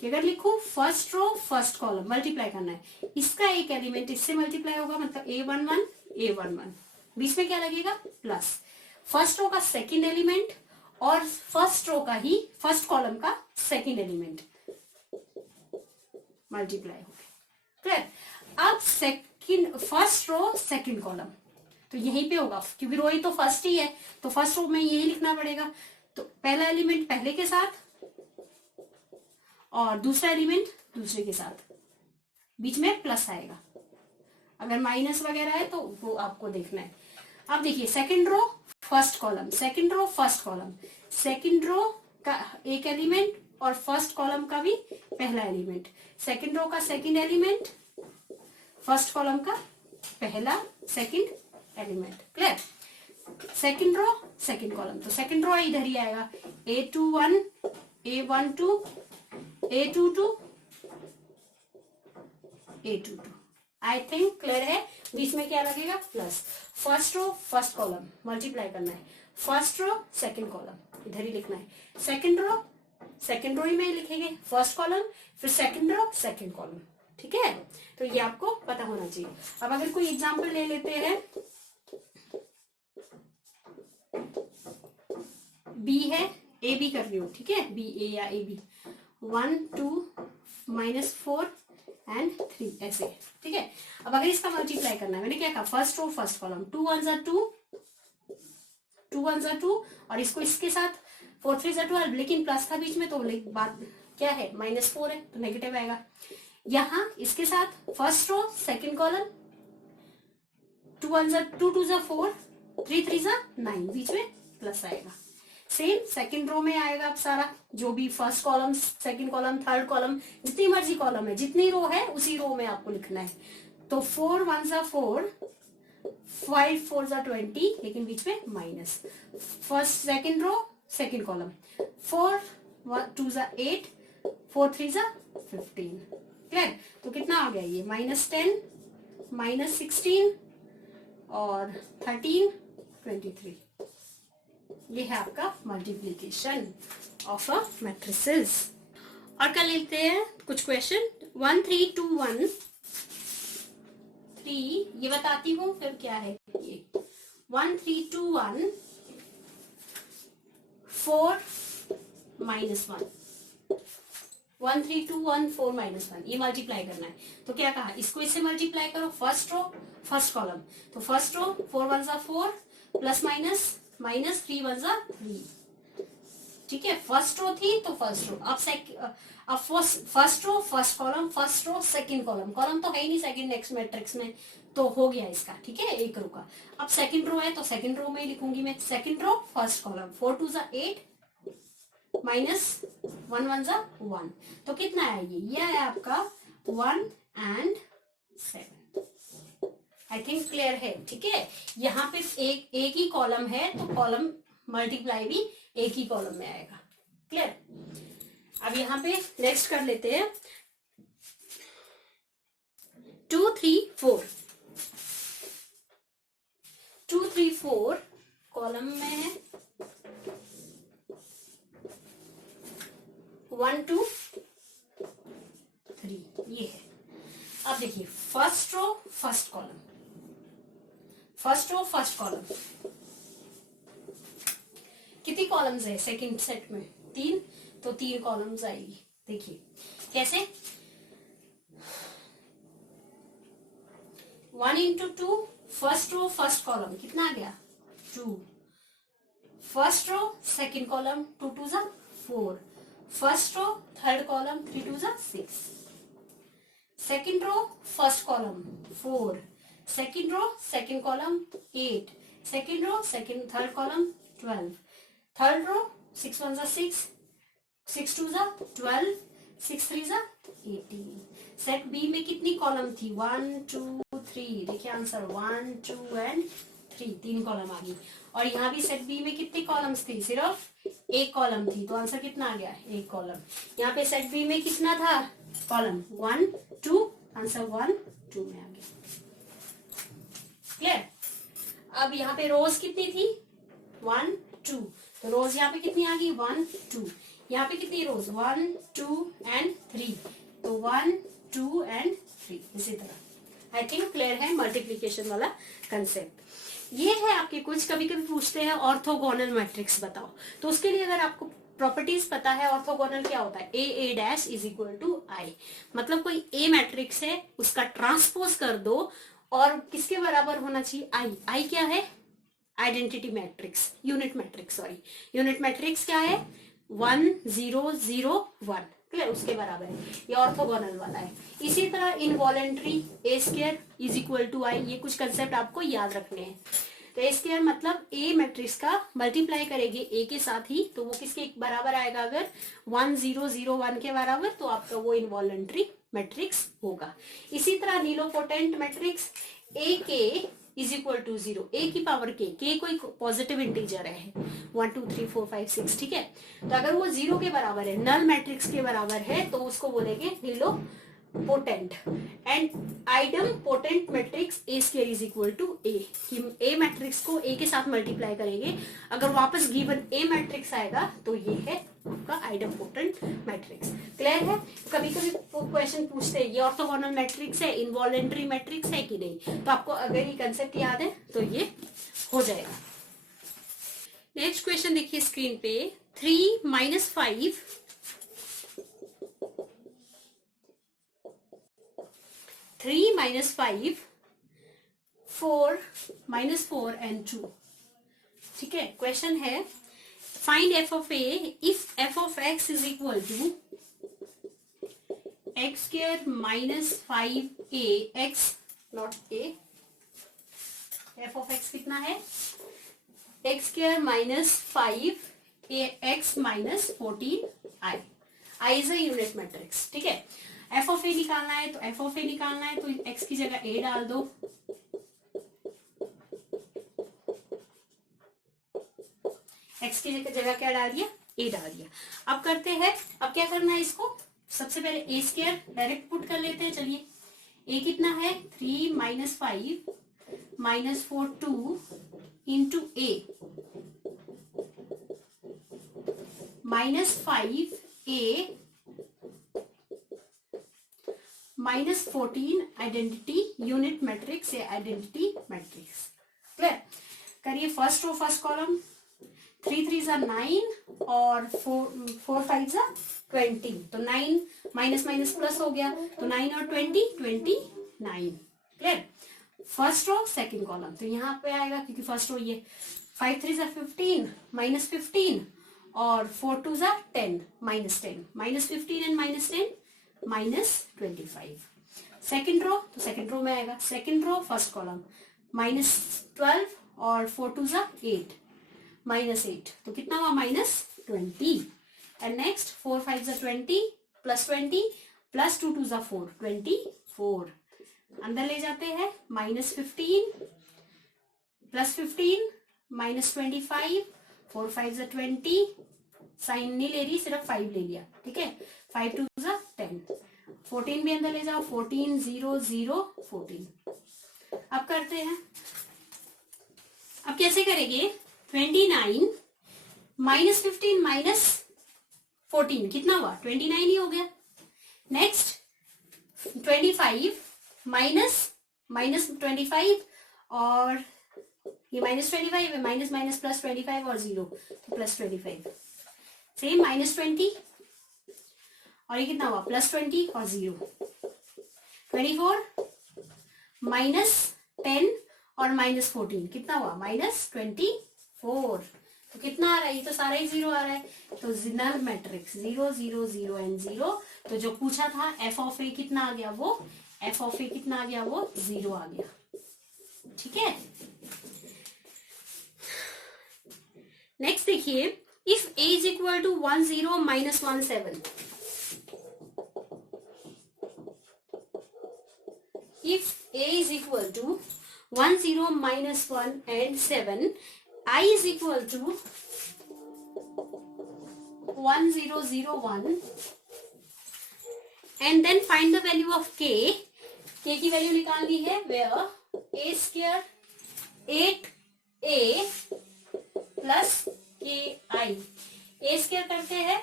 कि अगर लिखो first row first column multiply करना है, इसका एक एलिमेंट इससे मल्टीप्लाई होगा, मतलब A11 A11, बीच में क्या लगेगा प्लस, फर्स्ट रो का सेकंड एलिमेंट और फर्स्ट रो का ही फर्स्ट कॉलम का सेकंड एलिमेंट मल्टीप्लाई हो गया। क्लियर। अब second first row second column तो यहीं पे होगा, क्योंकि रो ही तो फर्स्ट ही है, तो फर्स्ट रो में यही लिखना पड़ेगा। तो पहला एलिमेंट पहले के साथ और दूसरा एलिमेंट दूसरे के साथ, बीच में प्लस आएगा। अगर माइनस वगैरह है तो वो आपको देखना है। अब देखिए second row first column, second row first column, second row का एक एलिमेंट और फर्स्ट कॉलम का भी पहला एलिमेंट, सेकंड रो का सेकंड एलिमेंट, फर्स्ट कॉलम का पहला second element. Clear. Second row second column, तो सेकंड रो इधर ही आएगा, A21 A12 A22 A22। I think clear है। बीच में क्या लगेगा plus, first row first column multiply करना है, फर्स्ट रो सेकंड कॉलम इधर ही लिखना है, सेकंड रो ही में लिखेंगे, फर्स्ट कॉलम फिर सेकंड रो सेकंड कॉलम। ठीक है, तो ये आपको पता होना चाहिए। अब अगर कोई एग्जांपल ले लेते हैं, बी है, ए बी कर रही हो, ठीक है, बी ए या ए बी, 1 2 -4 एंड 3 ऐसे, ठीक है। अब अगर इसका मल्टीप्लाई करना है, मैंने क्या कहा फर्स्ट रो फर्स्ट कॉलम, 2 1 ज़ा 2 2 1 ज़ा 2 और इसको इसके साथ 4 3 ज़ा 12, लेकिन प्लस था बीच में तो बात क्या है -4 है तो नेगेटिव आएगा। यहां इसके साथ फर्स्ट रो सेकंड कॉलम, 2 1 ज़ा 2 2 ज़ा 4 3 3 ज़ा 9, बीच में प्लस आएगा। सेम सेकंड रो में आएगा अब सारा जो भी first column second column third column जितनी मर्जी कॉलम है, जितनी रो है उसी रो में आपको लिखना है। तो 4 1 ज़ा 4 5 4 ज़ा 20, लेकिन बीच में minus, first second row second column, 4 2 ज़ा 8 4 3 ज़ा 15। क्लियर। तो कितना आ गया ये -10 -16 और 13 23। ये है आपका मल्टीप्लीकेशन ऑफ अ मैट्रिसेस। और कर लेते हैं कुछ क्वेश्चन। 1 3 2 1 3, ये बताती हूँ फिर क्या है ये। 1 3 2 1 4 -1, 1 3 2 1 4 -1, ये मल्टीप्लाई करना है। तो क्या कहा, इसको इससे मल्टीप्लाई करो, फर्स्ट रो फर्स्ट कॉलम, तो फर्स्ट रो 4 1 ज़ा 4 प्लस माइनस -3 1 ज़ा 3, ठीक है। फर्स्ट रो थी तो फर्स्ट रो, अब first row first column, first row second column, column तो है ही नहीं सेकंड नेक्स्ट मैट्रिक्स में, तो हो गया इसका, ठीक है, एक रो का। अब सेकंड रो है तो सेकंड रो में ही लिखूंगी मैं, सेकंड रो फर्स्ट कॉलम, 4 2 ज़ा 8 -1 1 ज़ा 1, तो कितना है ये है आपका 1 and 7। आई थिंक क्लियर है, ठीक है। यहाँ पे एक ही कॉलम है तो कॉलम मल्टीप्लाई भी एक ही कॉलम में आएगा। क्लियर। अब यहाँ पे नेक्स्ट कर लेते हैं 2 3 4, 2 3 4 कॉलम में है, 1 2 3 ये है। अब देखिए first row first column, first row first column, कितनी कॉलम्स है सेकंड सेट में 3, तो 3 कॉलम्स आएगी। देखिए कैसे, 1 into 2 first row first column कितना आ गया 2, फर्स्ट रो सेकंड कॉलम 2 2 ज़ा 4, फर्स्ट रो थर्ड कॉलम 3 2 ज़ा 6, second row first column 4, second row second column 8, second row second third column 12, third row 6 1 ज़ा 6 6 2 ज़ा 12 6 3 ज़ा 18। सेट बी में कितनी कॉलम थी 1 2 3, देखिए आंसर 1 2 एंड 3, 3 कॉलम आ गई। और यहाँ भी सेट बी में कितनी कॉलम्स थी, सिर्फ एक कॉलम थी, तो आंसर कितना आ गया एक कॉलम। यहाँ पे सेट बी में कितना था कॉलम 1 2, आंसर 1 2 में आ गया। क्लियर। अब यहाँ पे रोज कितनी थी 1 2, तो रोज यहाँ पे कितनी आ गई 1 2, यहाँ पे कितनी रोज 1 2 एंड 3, तो 1 2 एंड 3 इसी तरह। आई थिंक क्लियर है मल्टीप्लीकेशन वाला कंसेप्ट। ये है आपके कुछ, कभी कभी पूछते हैं ऑर्थोगोनल मैट्रिक्स बताओ, तो उसके लिए अगर आपको प्रॉपर्टीज पता है, ऑर्थोगोनल क्या होता है, ए डैश इज इक्वल टू आई, मतलब कोई ए मैट्रिक्स है उसका ट्रांसपोज कर दो और किसके बराबर होना चाहिए आई। आई क्या है, identity matrix, unit matrix, sorry unit matrix क्या है 1 0 0 1, क्लियर, उसके बराबर है, ये ऑर्थोगोनल वाला है। इसी तरह involutory A square is equal to I, ये कुछ कंसेप्ट आपको याद रखने हैं। तो ए स्क्वायर मतलब ए मैट्रिक्स का मल्टीप्लाई करेंगे ए के साथ ही, तो वो किसके बराबर आएगा, अगर 1 0 0 1 के बराबर, तो आपका वो इनवॉलेंट्री मैट्रिक्स होगा। इसी तरह नीलोपोटेंट मैट्रिक्स ए के इज इक्वल टू 0, ए की पावर के कोई पॉजिटिव इंटीजर है 1 2 3 4 5 6, ठीक है, तो अगर वो 0 के बराबर है, नल मैट्रिक्स के बराबर है, तो उसको बोलेंगे nilpotent. And idempotent matrix A square is equal to A, A matrix को ए के साथ मल्टीप्लाई करेंगे, अगर वापस गिवन ए मैट्रिक्स आएगा तो ये है आपका आइडम पोटेंट मैट्रिक्स। क्लियर है। कभी कभी क्वेश्चन पूछते हैं ये ऑर्थोगोनल मैट्रिक्स है, इनवॉलेंट्री मैट्रिक्स है कि नहीं, तो आपको अगर ये कंसेप्ट याद है तो ये हो जाएगा। नेक्स्ट क्वेश्चन देखिए स्क्रीन पे, 3 - 5 3 - 5 4 - 4 एंड 2, ठीक है। क्वेश्चन है find F of A if F of X is equal to X square -5a X not A, F of X कितना है X square -5a x -14i, I is a unit matrix, ठीक है। F of ए निकालना है, तो F of ए निकालना है तो एक्स की जगह ए डाल दो, एक्स की जगह क्या डाल दिया ए डाल दिया। अब करते हैं, अब क्या करना है इसको, सबसे पहले ए स्क्वायर डायरेक्ट पुट कर लेते हैं। चलिए ए कितना है 3 - 5 -4 2 इंटू ए -5a -14 आइडेंटिटी यूनिट मैट्रिक्स या आइडेंटिटी मैट्रिक्स। क्लियर, करिए फर्स्ट रो फर्स्ट कॉलम, 3 3 9 और 4 5 20, तो 9 माइनस माइनस प्लस हो गया, तो 9 और 20 29। Clear, first row second column, तो यहाँ पे आएगा क्योंकि फर्स्ट रो ये 5 3 15 -15 और 4 2 10 -10 -15 एंड -10 -25। सेकंड रो, तो सेकंड रो में आएगा, सेकंड रो फर्स्ट कॉलम -12 और 4 2 8 -8, तो कितना हुआ -20। एंड नेक्स्ट 4 5 20 +20 +2 2 4 24, अंदर ले जाते हैं -15 +15 -25 4 5 20, साइन नहीं ले रही, सिर्फ 5 ले लिया, ठीक है। 5 2 10, 14 भी अंदर ले जाओ, 14 0 0 14। अब करते हैं, अब कैसे करेंगे, 29 -15 -14 कितना हुआ 29 ही हो गया। नेक्स्ट 25 -25 और ये -25 है, माइनस माइनस +25 और 0, तो +25, सेम -20 और ये कितना हुआ +20 और 0, 24 -10 और -14 कितना हुआ -24, तो कितना आ रहा है, ये तो सारा ही 0 आ रहा है, तो नल मैट्रिक्स 0 0 0 एंड 0। तो जो पूछा था एफ ऑफ ए कितना आ गया, वो एफ ऑफ ए कितना आ गया, वो 0 आ गया, ठीक है। नेक्स्ट देखिए, if a is equal to 1 0 -1 7, if a is equal to 1 0 -1 and 7, I is equal to 1 0 0 1, and then find the value of k की वैल्यू निकालनी है, where a square 8 A plus के आई, ए स्क्वायर करते हैं,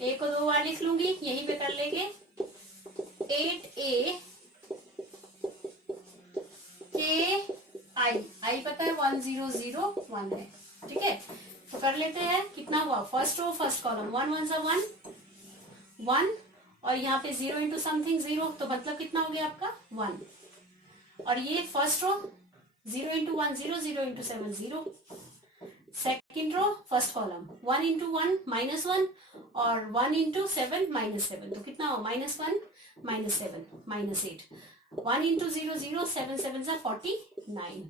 ए को 2 बार लिख लूंगी, यहीं पे कर लेंगे 8a के आई पता है 1001 है, ठीक है। तो कर लेते हैं, कितना हुआ, फर्स्ट रो फर्स्ट कॉलम 1 1 सा 1 और यहाँ पे 0 इंटू समथिंग 0, तो मतलब कितना हो गया आपका 1, और ये first row 0 into 1 0, 0 into 7 0, second row first column 1 into 1 -1 और 1 इंटू 7 -7, तो कितना हो -1 -7 -8, 1 इंटू 0 0, 7 7 सा 49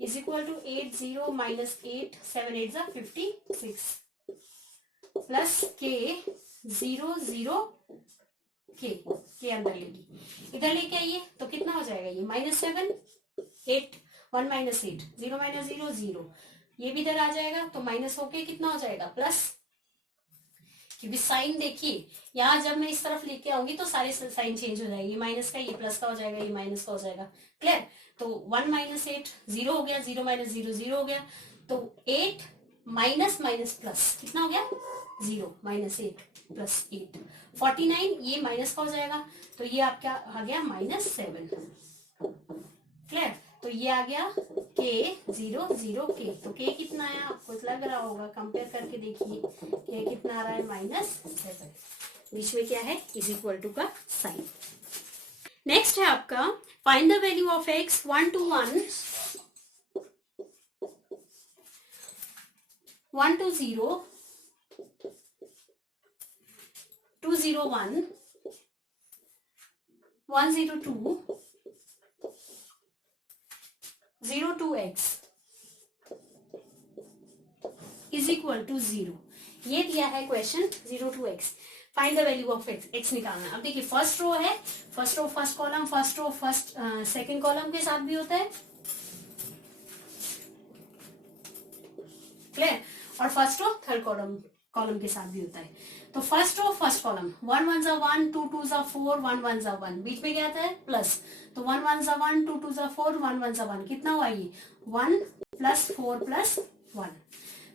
इज इक्वल टू 8 0 माइनस 8 7 8 सा 56 प्लस के 0 0 के अंदर लेगी, इधर लेके आइए तो कितना हो जाएगा ये -7 8 1 माइनस 8 0 माइनस 0 0, ये भी इधर आ जाएगा तो माइनस होके कितना हो जाएगा प्लस, क्योंकि साइन देखिए यहाँ जब मैं इस तरफ लेके आऊंगी तो सारे साइन चेंज हो जाएगी, माइनस का ये प्लस का हो जाएगा, ये माइनस का हो जाएगा, क्लियर। तो 1 माइनस 8 0 हो गया, 0 माइनस 0 0 हो गया, तो 8 माइनस माइनस प्लस कितना हो गया 0 माइनस 8 प्लस 8 49, ये माइनस का हो जाएगा, तो ये आपका आ गया -7, क्लियर। तो ये आ गया के 0 0 के, तो के कितना है आपको लग रहा होगा, कंपेयर करके देखिए के कितना आ रहा है -7, बीच में क्या है इज इक्वल टू का साइन। नेक्स्ट है आपका find the value of x 1 to 1 1 to 0 2 0 1 1 0 2 0 to x is equal to 0, ये दिया है question 0 to x, find the value of x निकालना। अब देखिए फर्स्ट रो है, first row first column, first row first second column के साथ भी होता है, क्लियर, और फर्स्ट रो थर्ड कॉलम के साथ भी होता है। तो फर्स्ट रो फर्स्ट कॉलम 1 1 सा 1 2 2 सा 4 1 1 सा 1, बीच में क्या आता है प्लस, तो 1 1 सा 1 2 2 सा 4 1 1 सा 1, कितना हुआ ये 1 प्लस 4 प्लस 1,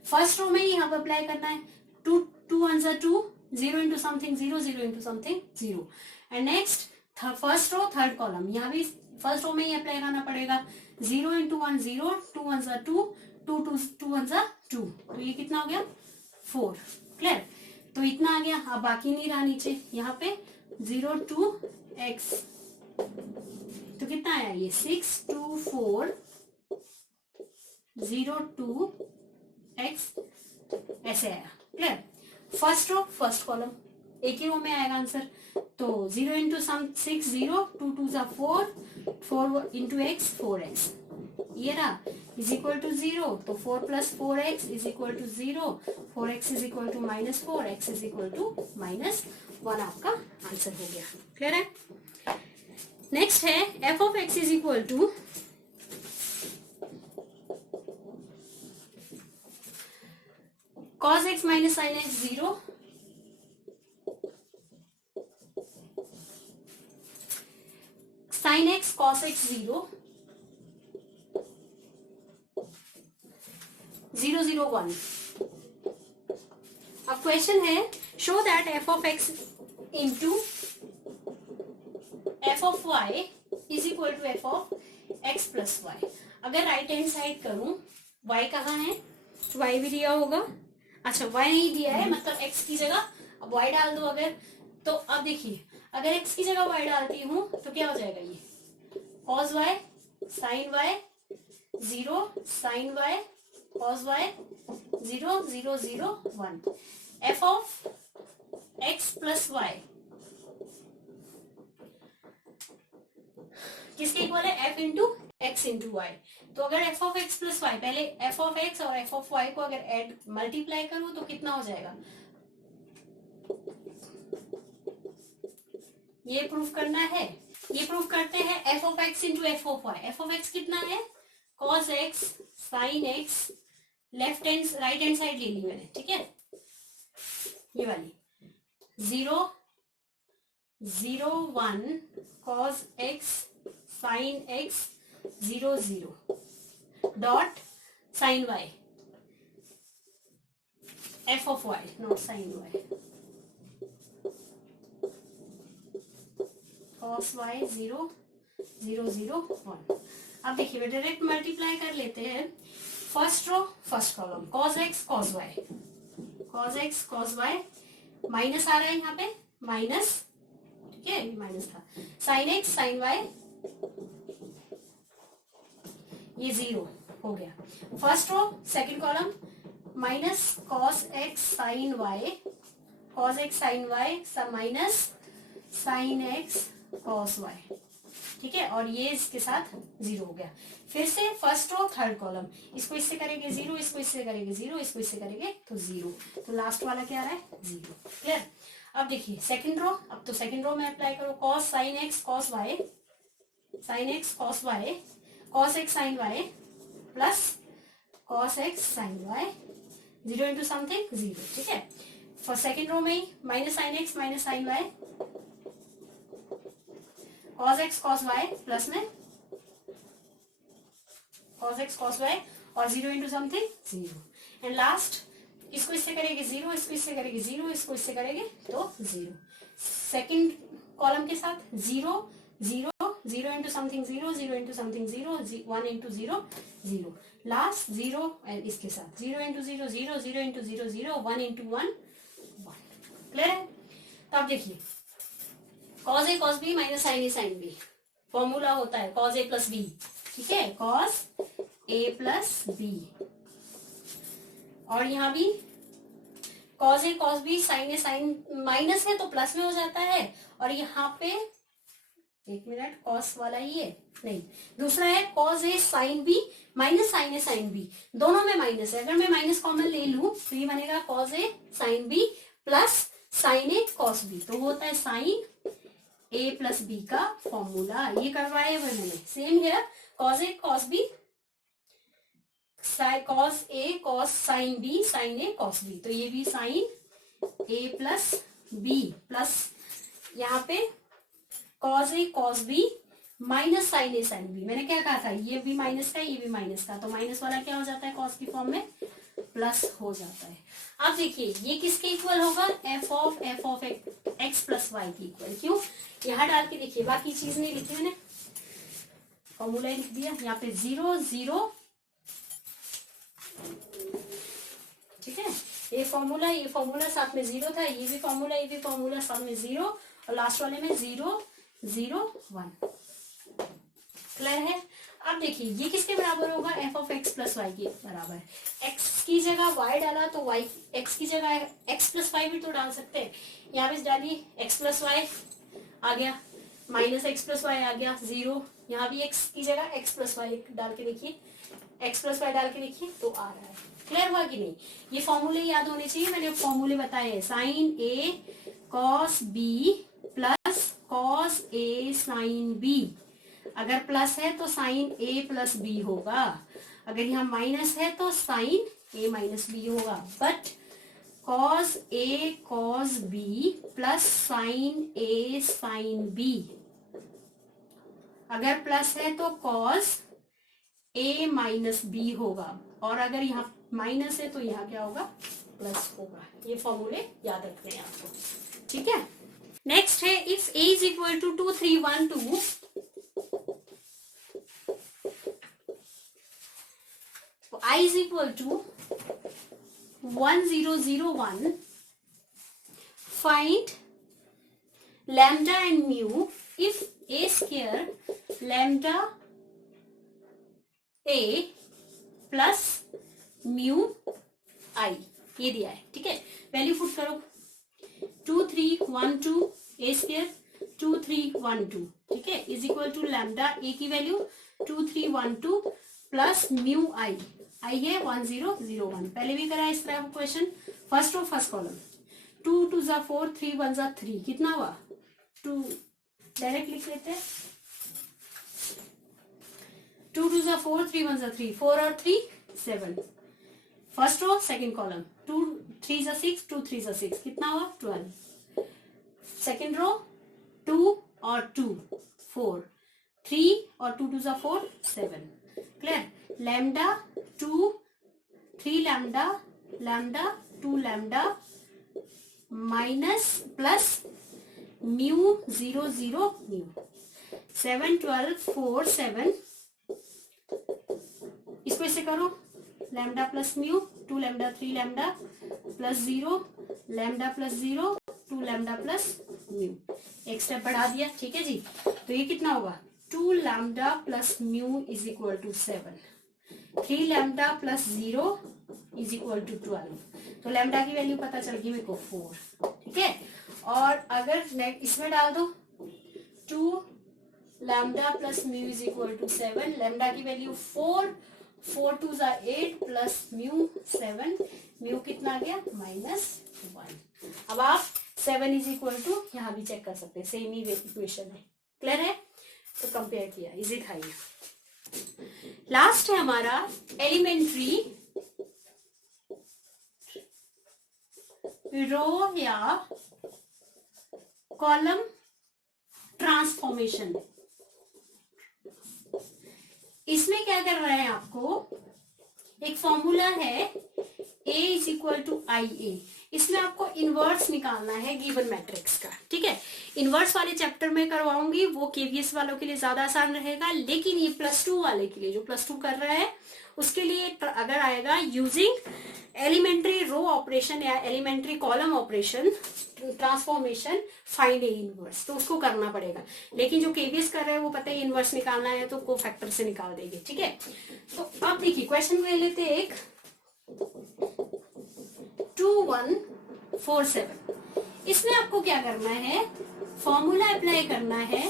फर्स्ट रो में यहाँ पर अप्लाई करना है, 2 2 1 सा 2 0 into something 0 0 into something 0, and next first row third column, यहाँ भी फर्स्ट रो में ही अप्लाई करना पड़ेगा, 0 इंटू 1 0 2 1 सा 2 2 2 1 सा 2, तो ये कितना हो गया 4, क्लियर। तो इतना आ गया, अब बाकी नहीं रहा नीचे, यहाँ पे 0 to x, तो कितना आया ये 6 2 4 0 to x, ऐसे आया, clear. First row first column एक ही रो में आएगा आंसर, तो 0 इंटू सम 6 0 2 2 सा 4 4 इंटू एक्स 4x, ये रहा इज इक्वल टू 0, तो 4 plus 4x is equal to 0, 4x is equal to -4, x is equal to -1, आपका आंसर हो गया, क्लियर है। नेक्स्ट है f of x is equal to cos x minus sin x 0, sin x cos x 0 0 0 1। अब question है show that f of x into f of y is equal to f of x plus y। अगर right hand side करूं, y कहाँ है, y भी दिया होगा, अच्छा y नहीं दिया है मतलब x की जगह अब y डाल दो अगर, तो अब देखिए अगर x की जगह y डालती हूं तो क्या हो जाएगा, ये cos y sin y 0 sin y cos y 0 0 0 1, f of x plus y किसके इक्वल है, f into X into Y. तो अगर f of x plus Y, पहले f ऑफ x और f ऑफ y को अगर ऐड मल्टीप्लाई करूं तो कितना हो जाएगा, ये प्रूफ करना है, ये प्रूफ करते हैं f of x into f of y। f of x कितना है cos x sin x, left hand right hand side ले ली मैंने, ठीक है, ये वाली 0 0 1 cos x sin x 0 0 dot sine y, f of y not sin y, cos y 0 0 0 1। अब देखिए डायरेक्ट मल्टीप्लाई कर लेते हैं, first row first column, cos x cos y, cos x cos y, minus आ रहा है यहाँ पे माइनस, ठीक है माइनस था, साइन x साइन y, ये 0 हो गया। First row second column minus cos x sine y, cos x sine y minus sine x cos y, ठीक है, और ये इसके साथ 0 हो गया। फिर से फर्स्ट रो थर्ड कॉलम, इसको इससे करेंगे 0, इसको इससे करेंगे 0, इसको इससे करेंगे तो 0, तो लास्ट वाला क्या आ रहा है 0। क्लियर। अब देखिए सेकंड रो, अब तो सेकंड रो में अप्लाई करो, cos sine x cos y, sine x cos y, cos x sine y plus cos x sine y, 0 into something 0, ठीक है। फॉर सेकंड रो में ही minus sine x minus sine y, cos x cos y plus में cos x cos y और 0 into something 0, and last इसको इससे करेंगे 0, इसको इससे करेंगे 0, इसको इससे करेंगे तो 0। सेकंड कॉलम के साथ 0 0 0 into something 0, 0 into something 0, 1 into 0 0, last 0 and इसके साथ 0 इंटू 0 0, 0 इंटू 0 0, 1 इंटू 1 1। क्लियर है। तो अब देखिए cos a cos b minus sine a sine b, formula होता है cos a प्लस b, ठीक है, cos a प्लस b, और यहाँ भी cos a cos b sine a sine minus है तो प्लस में हो जाता है, और यहाँ पे एक मिनट cos वाला ही है, नहीं दूसरा है cos a sine b minus sine a sine b, दोनों में माइनस है, अगर मैं माइनस कॉमन ले लूं तो ये बनेगा cos a sine b plus sine a cos b, तो होता है साइन a प्लस b का फॉर्मूला, ये करवाया हुआ मैंने। सेम है cos a cos b, cos a cos sine b sine a cos b, तो ये भी sine a plus b plus यहाँ पे cos a cos b minus sine a sine b, मैंने क्या कहा था ये भी माइनस का ये भी माइनस का, तो माइनस वाला क्या हो जाता है cos की फॉर्म में प्लस हो जाता है। अब देखिए ये किसके इक्वल होगा, f of x plus y की इक्वल, क्यों यहाँ डाल के देखिए, बाकी चीज नहीं लिखी मैंने, फॉर्मूला लिख दिया यहाँ पे 0 0, ठीक है, ये फॉर्मूला साथ में 0 था, ये भी फॉर्मूला साथ में 0, और लास्ट वाले में 0 0 1। क्लियर है। अब देखिए ये किसके बराबर होगा, f of x plus Y के बराबर, x की जगह y डाला तो y, x की जगह x प्लस वाई भी तो डाल सकते हैं, यहाँ पे डालिए x प्लस वाई आ गया, माइनस x प्लस वाई आ गया 0, यहाँ भी x की जगह x प्लस वाई डाल के देखिए, x प्लस वाई डाल के देखिए तो आ रहा है। क्लियर हुआ कि नहीं, ये फॉर्मूले याद होने चाहिए, मैंने फॉर्मूले बताए हैं, sine a cos b plus cos a sine b, अगर प्लस है तो साइन a प्लस बी होगा, अगर यहाँ माइनस है तो साइन a माइनस बी होगा, but cos a cos b plus sine a sine b, अगर प्लस है तो cos a माइनस बी होगा, और अगर यहाँ माइनस है तो यहाँ क्या होगा प्लस होगा। ये फॉर्मूले याद रखने हैं आपको, ठीक है। नेक्स्ट है if a is equal to 2 3 1 2, I is equal to 1 0 0 1, find lambda and mu if a square lambda a plus mu I, ये दिया है, ठीक है, वैल्यू पुट करो 2 3 1 2 a स्क्वायर 2 3 1 2, ठीक है, is equal to lambda a की वैल्यू 2 3 1 2 प्लस म्यू आई है 1 0 0 1, पहले भी करा इस तरह का question. First row first column 2 2 जा 4 3 1 जा 3, कितना हुआ 2, डायरेक्ट लिख लेते हैं 2 2 जा 4 3 1 जा 3, 4 और 3 7। फर्स्ट रो सेकंड कॉलम 2 3 जा 6 2 3 जा 6, कितना हुआ 12। सेकंड रो 2 और 2 4, 3 और 2 2 4 7, clear. Lambda 2 3 lambda lambda 2 lambda minus plus mu 0 0 mu 7 12 4 7, इसको ऐसे करो, lambda plus mu 2 lambda 3 lambda plus 0 lambda plus 0 2 lambda plus mu, एक स्टेप बढ़ा दिया, ठीक है जी। तो ये कितना होगा 2 lambda plus mu is equal to 7, 3 lambda plus 0 is equal to 12, तो लैम्डा की वैल्यू पता चल गई मेरे को 4, ठीक है। और अगर इसमें डाल दो 2 lambda plus mu is equal to 7, lambda की वैल्यू 4 4 2 8 प्लस म्यू 7, म्यू कितना आ गया -1। अब आप 7 इज इक्वल टू यहाँ भी चेक कर सकते हैं, सेम ही इक्वेशन है, क्लियर है। तो कंपेयर किया, इजी था ये। लास्ट है हमारा एलिमेंट्री रो या कॉलम ट्रांसफॉर्मेशन। इसमें क्या कर रहे हैं, आपको एक फॉर्मूला है A इज इक्वल टू आई ए, इसमें आपको इनवर्स निकालना है गिवन मैट्रिक्स का, ठीक है। इनवर्स वाले चैप्टर में करवाऊंगी, वो केवीएस वालों के लिए ज्यादा आसान रहेगा, लेकिन ये +2 वाले के लिए, जो +2 कर रहा है उसके लिए अगर आएगा यूजिंग एलिमेंट्री रो ऑपरेशन या elementary column operation transformation find A inverse, तो उसको करना पड़ेगा। लेकिन जो केवीएस कर रहे हैं वो पता है इनवर्स निकालना है तो कोफैक्टर से निकाल देंगे, ठीक है। तो अब देखिए क्वेश्चन ले लेते एक 2147, इसमें आपको क्या करना है, फॉर्मूला अप्लाई करना है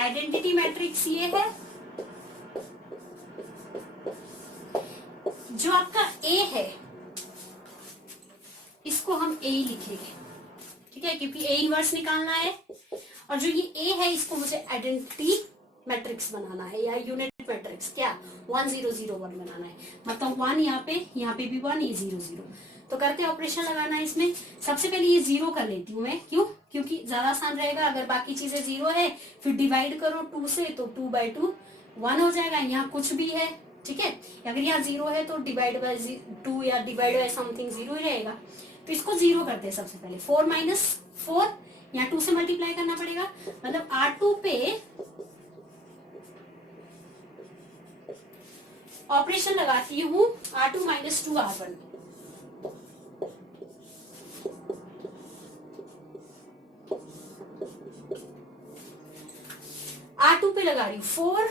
आइडेंटिटी मैट्रिक्स ये है, जो आपका ए है इसको हम ए ही लिखेंगे, ठीक है, क्योंकि ए इनवर्स निकालना है। और जो ये ए है इसको मुझे आइडेंटिटी मैट्रिक्स बनाना है या यूनिट मैट्रिक्स, क्या 1 0 0 1 बनाना है, मतलब 1 यहाँ पे भी 1, ये 0 0। तो करते ऑपरेशन लगाना है इसमें। सबसे पहले ये 0 कर लेती हूँ मैं, क्यों, क्योंकि ज्यादा आसान रहेगा। अगर बाकी चीजें 0 है फिर डिवाइड करो 2 से, तो 2/2 1 हो जाएगा। यहाँ कुछ भी है, ठीक है, अगर यहाँ 0 है तो डिवाइड बाय 2 या डिवाइड बाय समथिंग 0 ही रहेगा। तो इसको 0 करते हैं सबसे पहले। 4 - 4 यहाँ 2 से मल्टीप्लाई करना पड़ेगा, मतलब R2 पे ऑपरेशन लगाती हूँ R2 - 2 R1। R2 पे लगा रही हूँ 4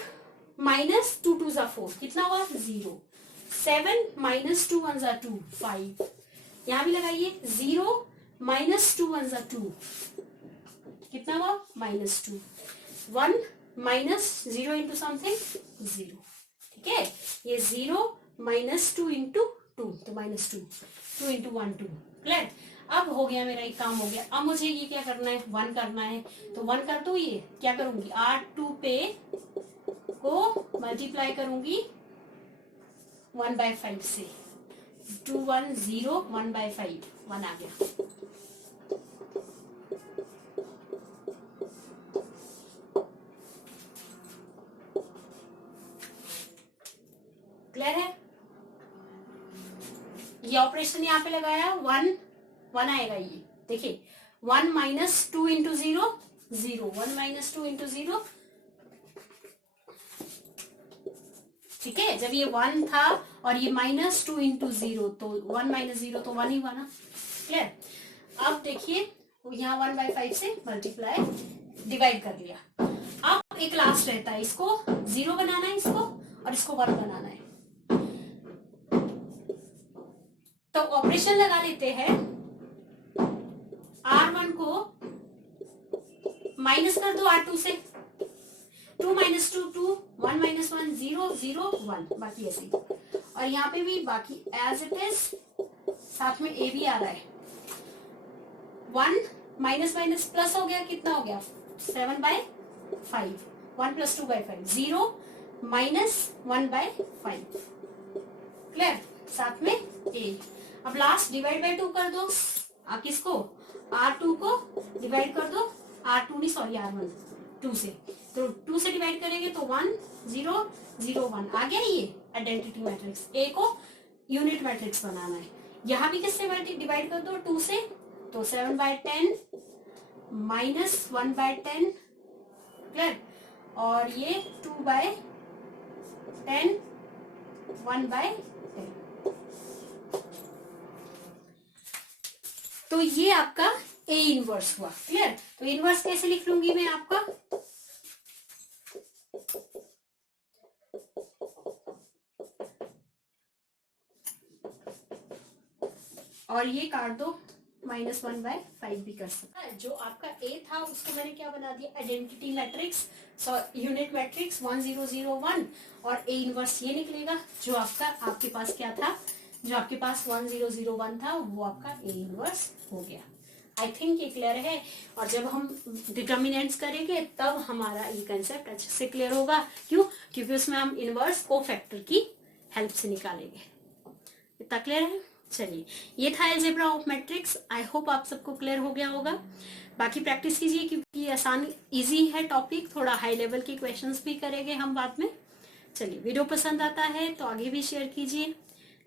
- 2 2 4, कितना हुआ 0। 7 - 2 1 2 5, यहां भी लगाइए 0 - 2 1 2, कितना हुआ -2। 1 - 0 इंटू समथिंग 0, ठीक है। ये 0 - 2 इंटू 2 तो -2, 2 इंटू 1 2, क्लियर। अब हो गया मेरा, एक काम हो गया। अब मुझे ये क्या करना है, 1 करना है, तो 1 कर दो। ये क्या करूंगी, R2 पे को मल्टीप्लाई करूंगी 1/5 से, 2 1 0 1/5 1 आ गया। क्लियर है। ये ऑपरेशन यहाँ पे लगाया 1 1 आएगा। ये देखिए 1 - 2 इंटू 0 0, 1 - 2 इंटू 0, ठीक है। जब ये 1 था और ये -2 इंटू 0, तो 1 - 0 तो 1 ही हुआ ना, क्लियर। अब देखिए यहाँ 1/5 से मल्टीप्लाई डिवाइड कर लिया। अब एक लास्ट रहता है, इसको 0 बनाना है, इसको और इसको 1 बनाना है। तो ऑपरेशन लगा लेते हैं, R1 को माइनस कर दो R2 से, 2 - 2 2, 1 - 1 0 0 1, बाकी ऐसे ही। और यहाँ पे भी बाकी एज इट इज, साथ में ए भी आ रहा है। 1 माइनस प्लस हो गया, कितना हो गया 7/5, 1 + 2/5 0 - 1/5, क्लियर, साथ में ए। अब लास्ट डिवाइड बाय 2 कर दो, आप किसको R2 को डिवाइड कर दो, R2 नहीं सॉरी R1 2 से, तो 2 से डिवाइड करेंगे तो 1 0 0 1 आ गया ये आइडेंटिटी मैट्रिक्स। ए को यूनिट मैट्रिक्स बनाना है, यहाँ भी किससे डिवाइड कर दो 2 से, तो 7/10 माइनस 1/10 क्लियर, और ये 2/10 1/10। तो ये आपका ए इनवर्स हुआ क्लियर। तो इनवर्स कैसे लिख लूंगी मैं आपका, और ये काट दो -1/5 भी कर सकता है। जो आपका ए था उसको मैंने क्या बना दिया आइडेंटिटी मैट्रिक्स, यूनिट मैट्रिक्स 1 0 0 1, और ए इनवर्स ये निकलेगा। जो आपका आपके पास क्या था, जो आपके पास 1 0 0 1 था वो आपका ए इनवर्स हो गया। आई थिंक ये क्लियर है। और जब हम डिटर्मिनेंट्स करेंगे तब हमारा ये कंसेप्ट अच्छे से क्लियर होगा। क्यों? क्योंकि उसमें हम इनवर्स कोफैक्टर की हेल्प से निकालेंगे। इतना क्लियर है? चलिए, ये था algebra of matrix. I hope आप सबको क्लियर हो गया होगा। बाकी प्रैक्टिस कीजिए क्योंकि आसान इजी है टॉपिक, थोड़ा हाई लेवल के क्वेश्चंस भी करेंगे हम बाद में। चलिए, वीडियो पसंद आता है तो आगे भी शेयर कीजिए,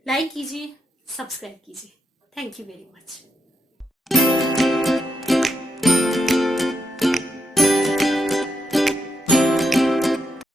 लाइक कीजिए, सब्सक्राइब कीजिए। Thank you very much.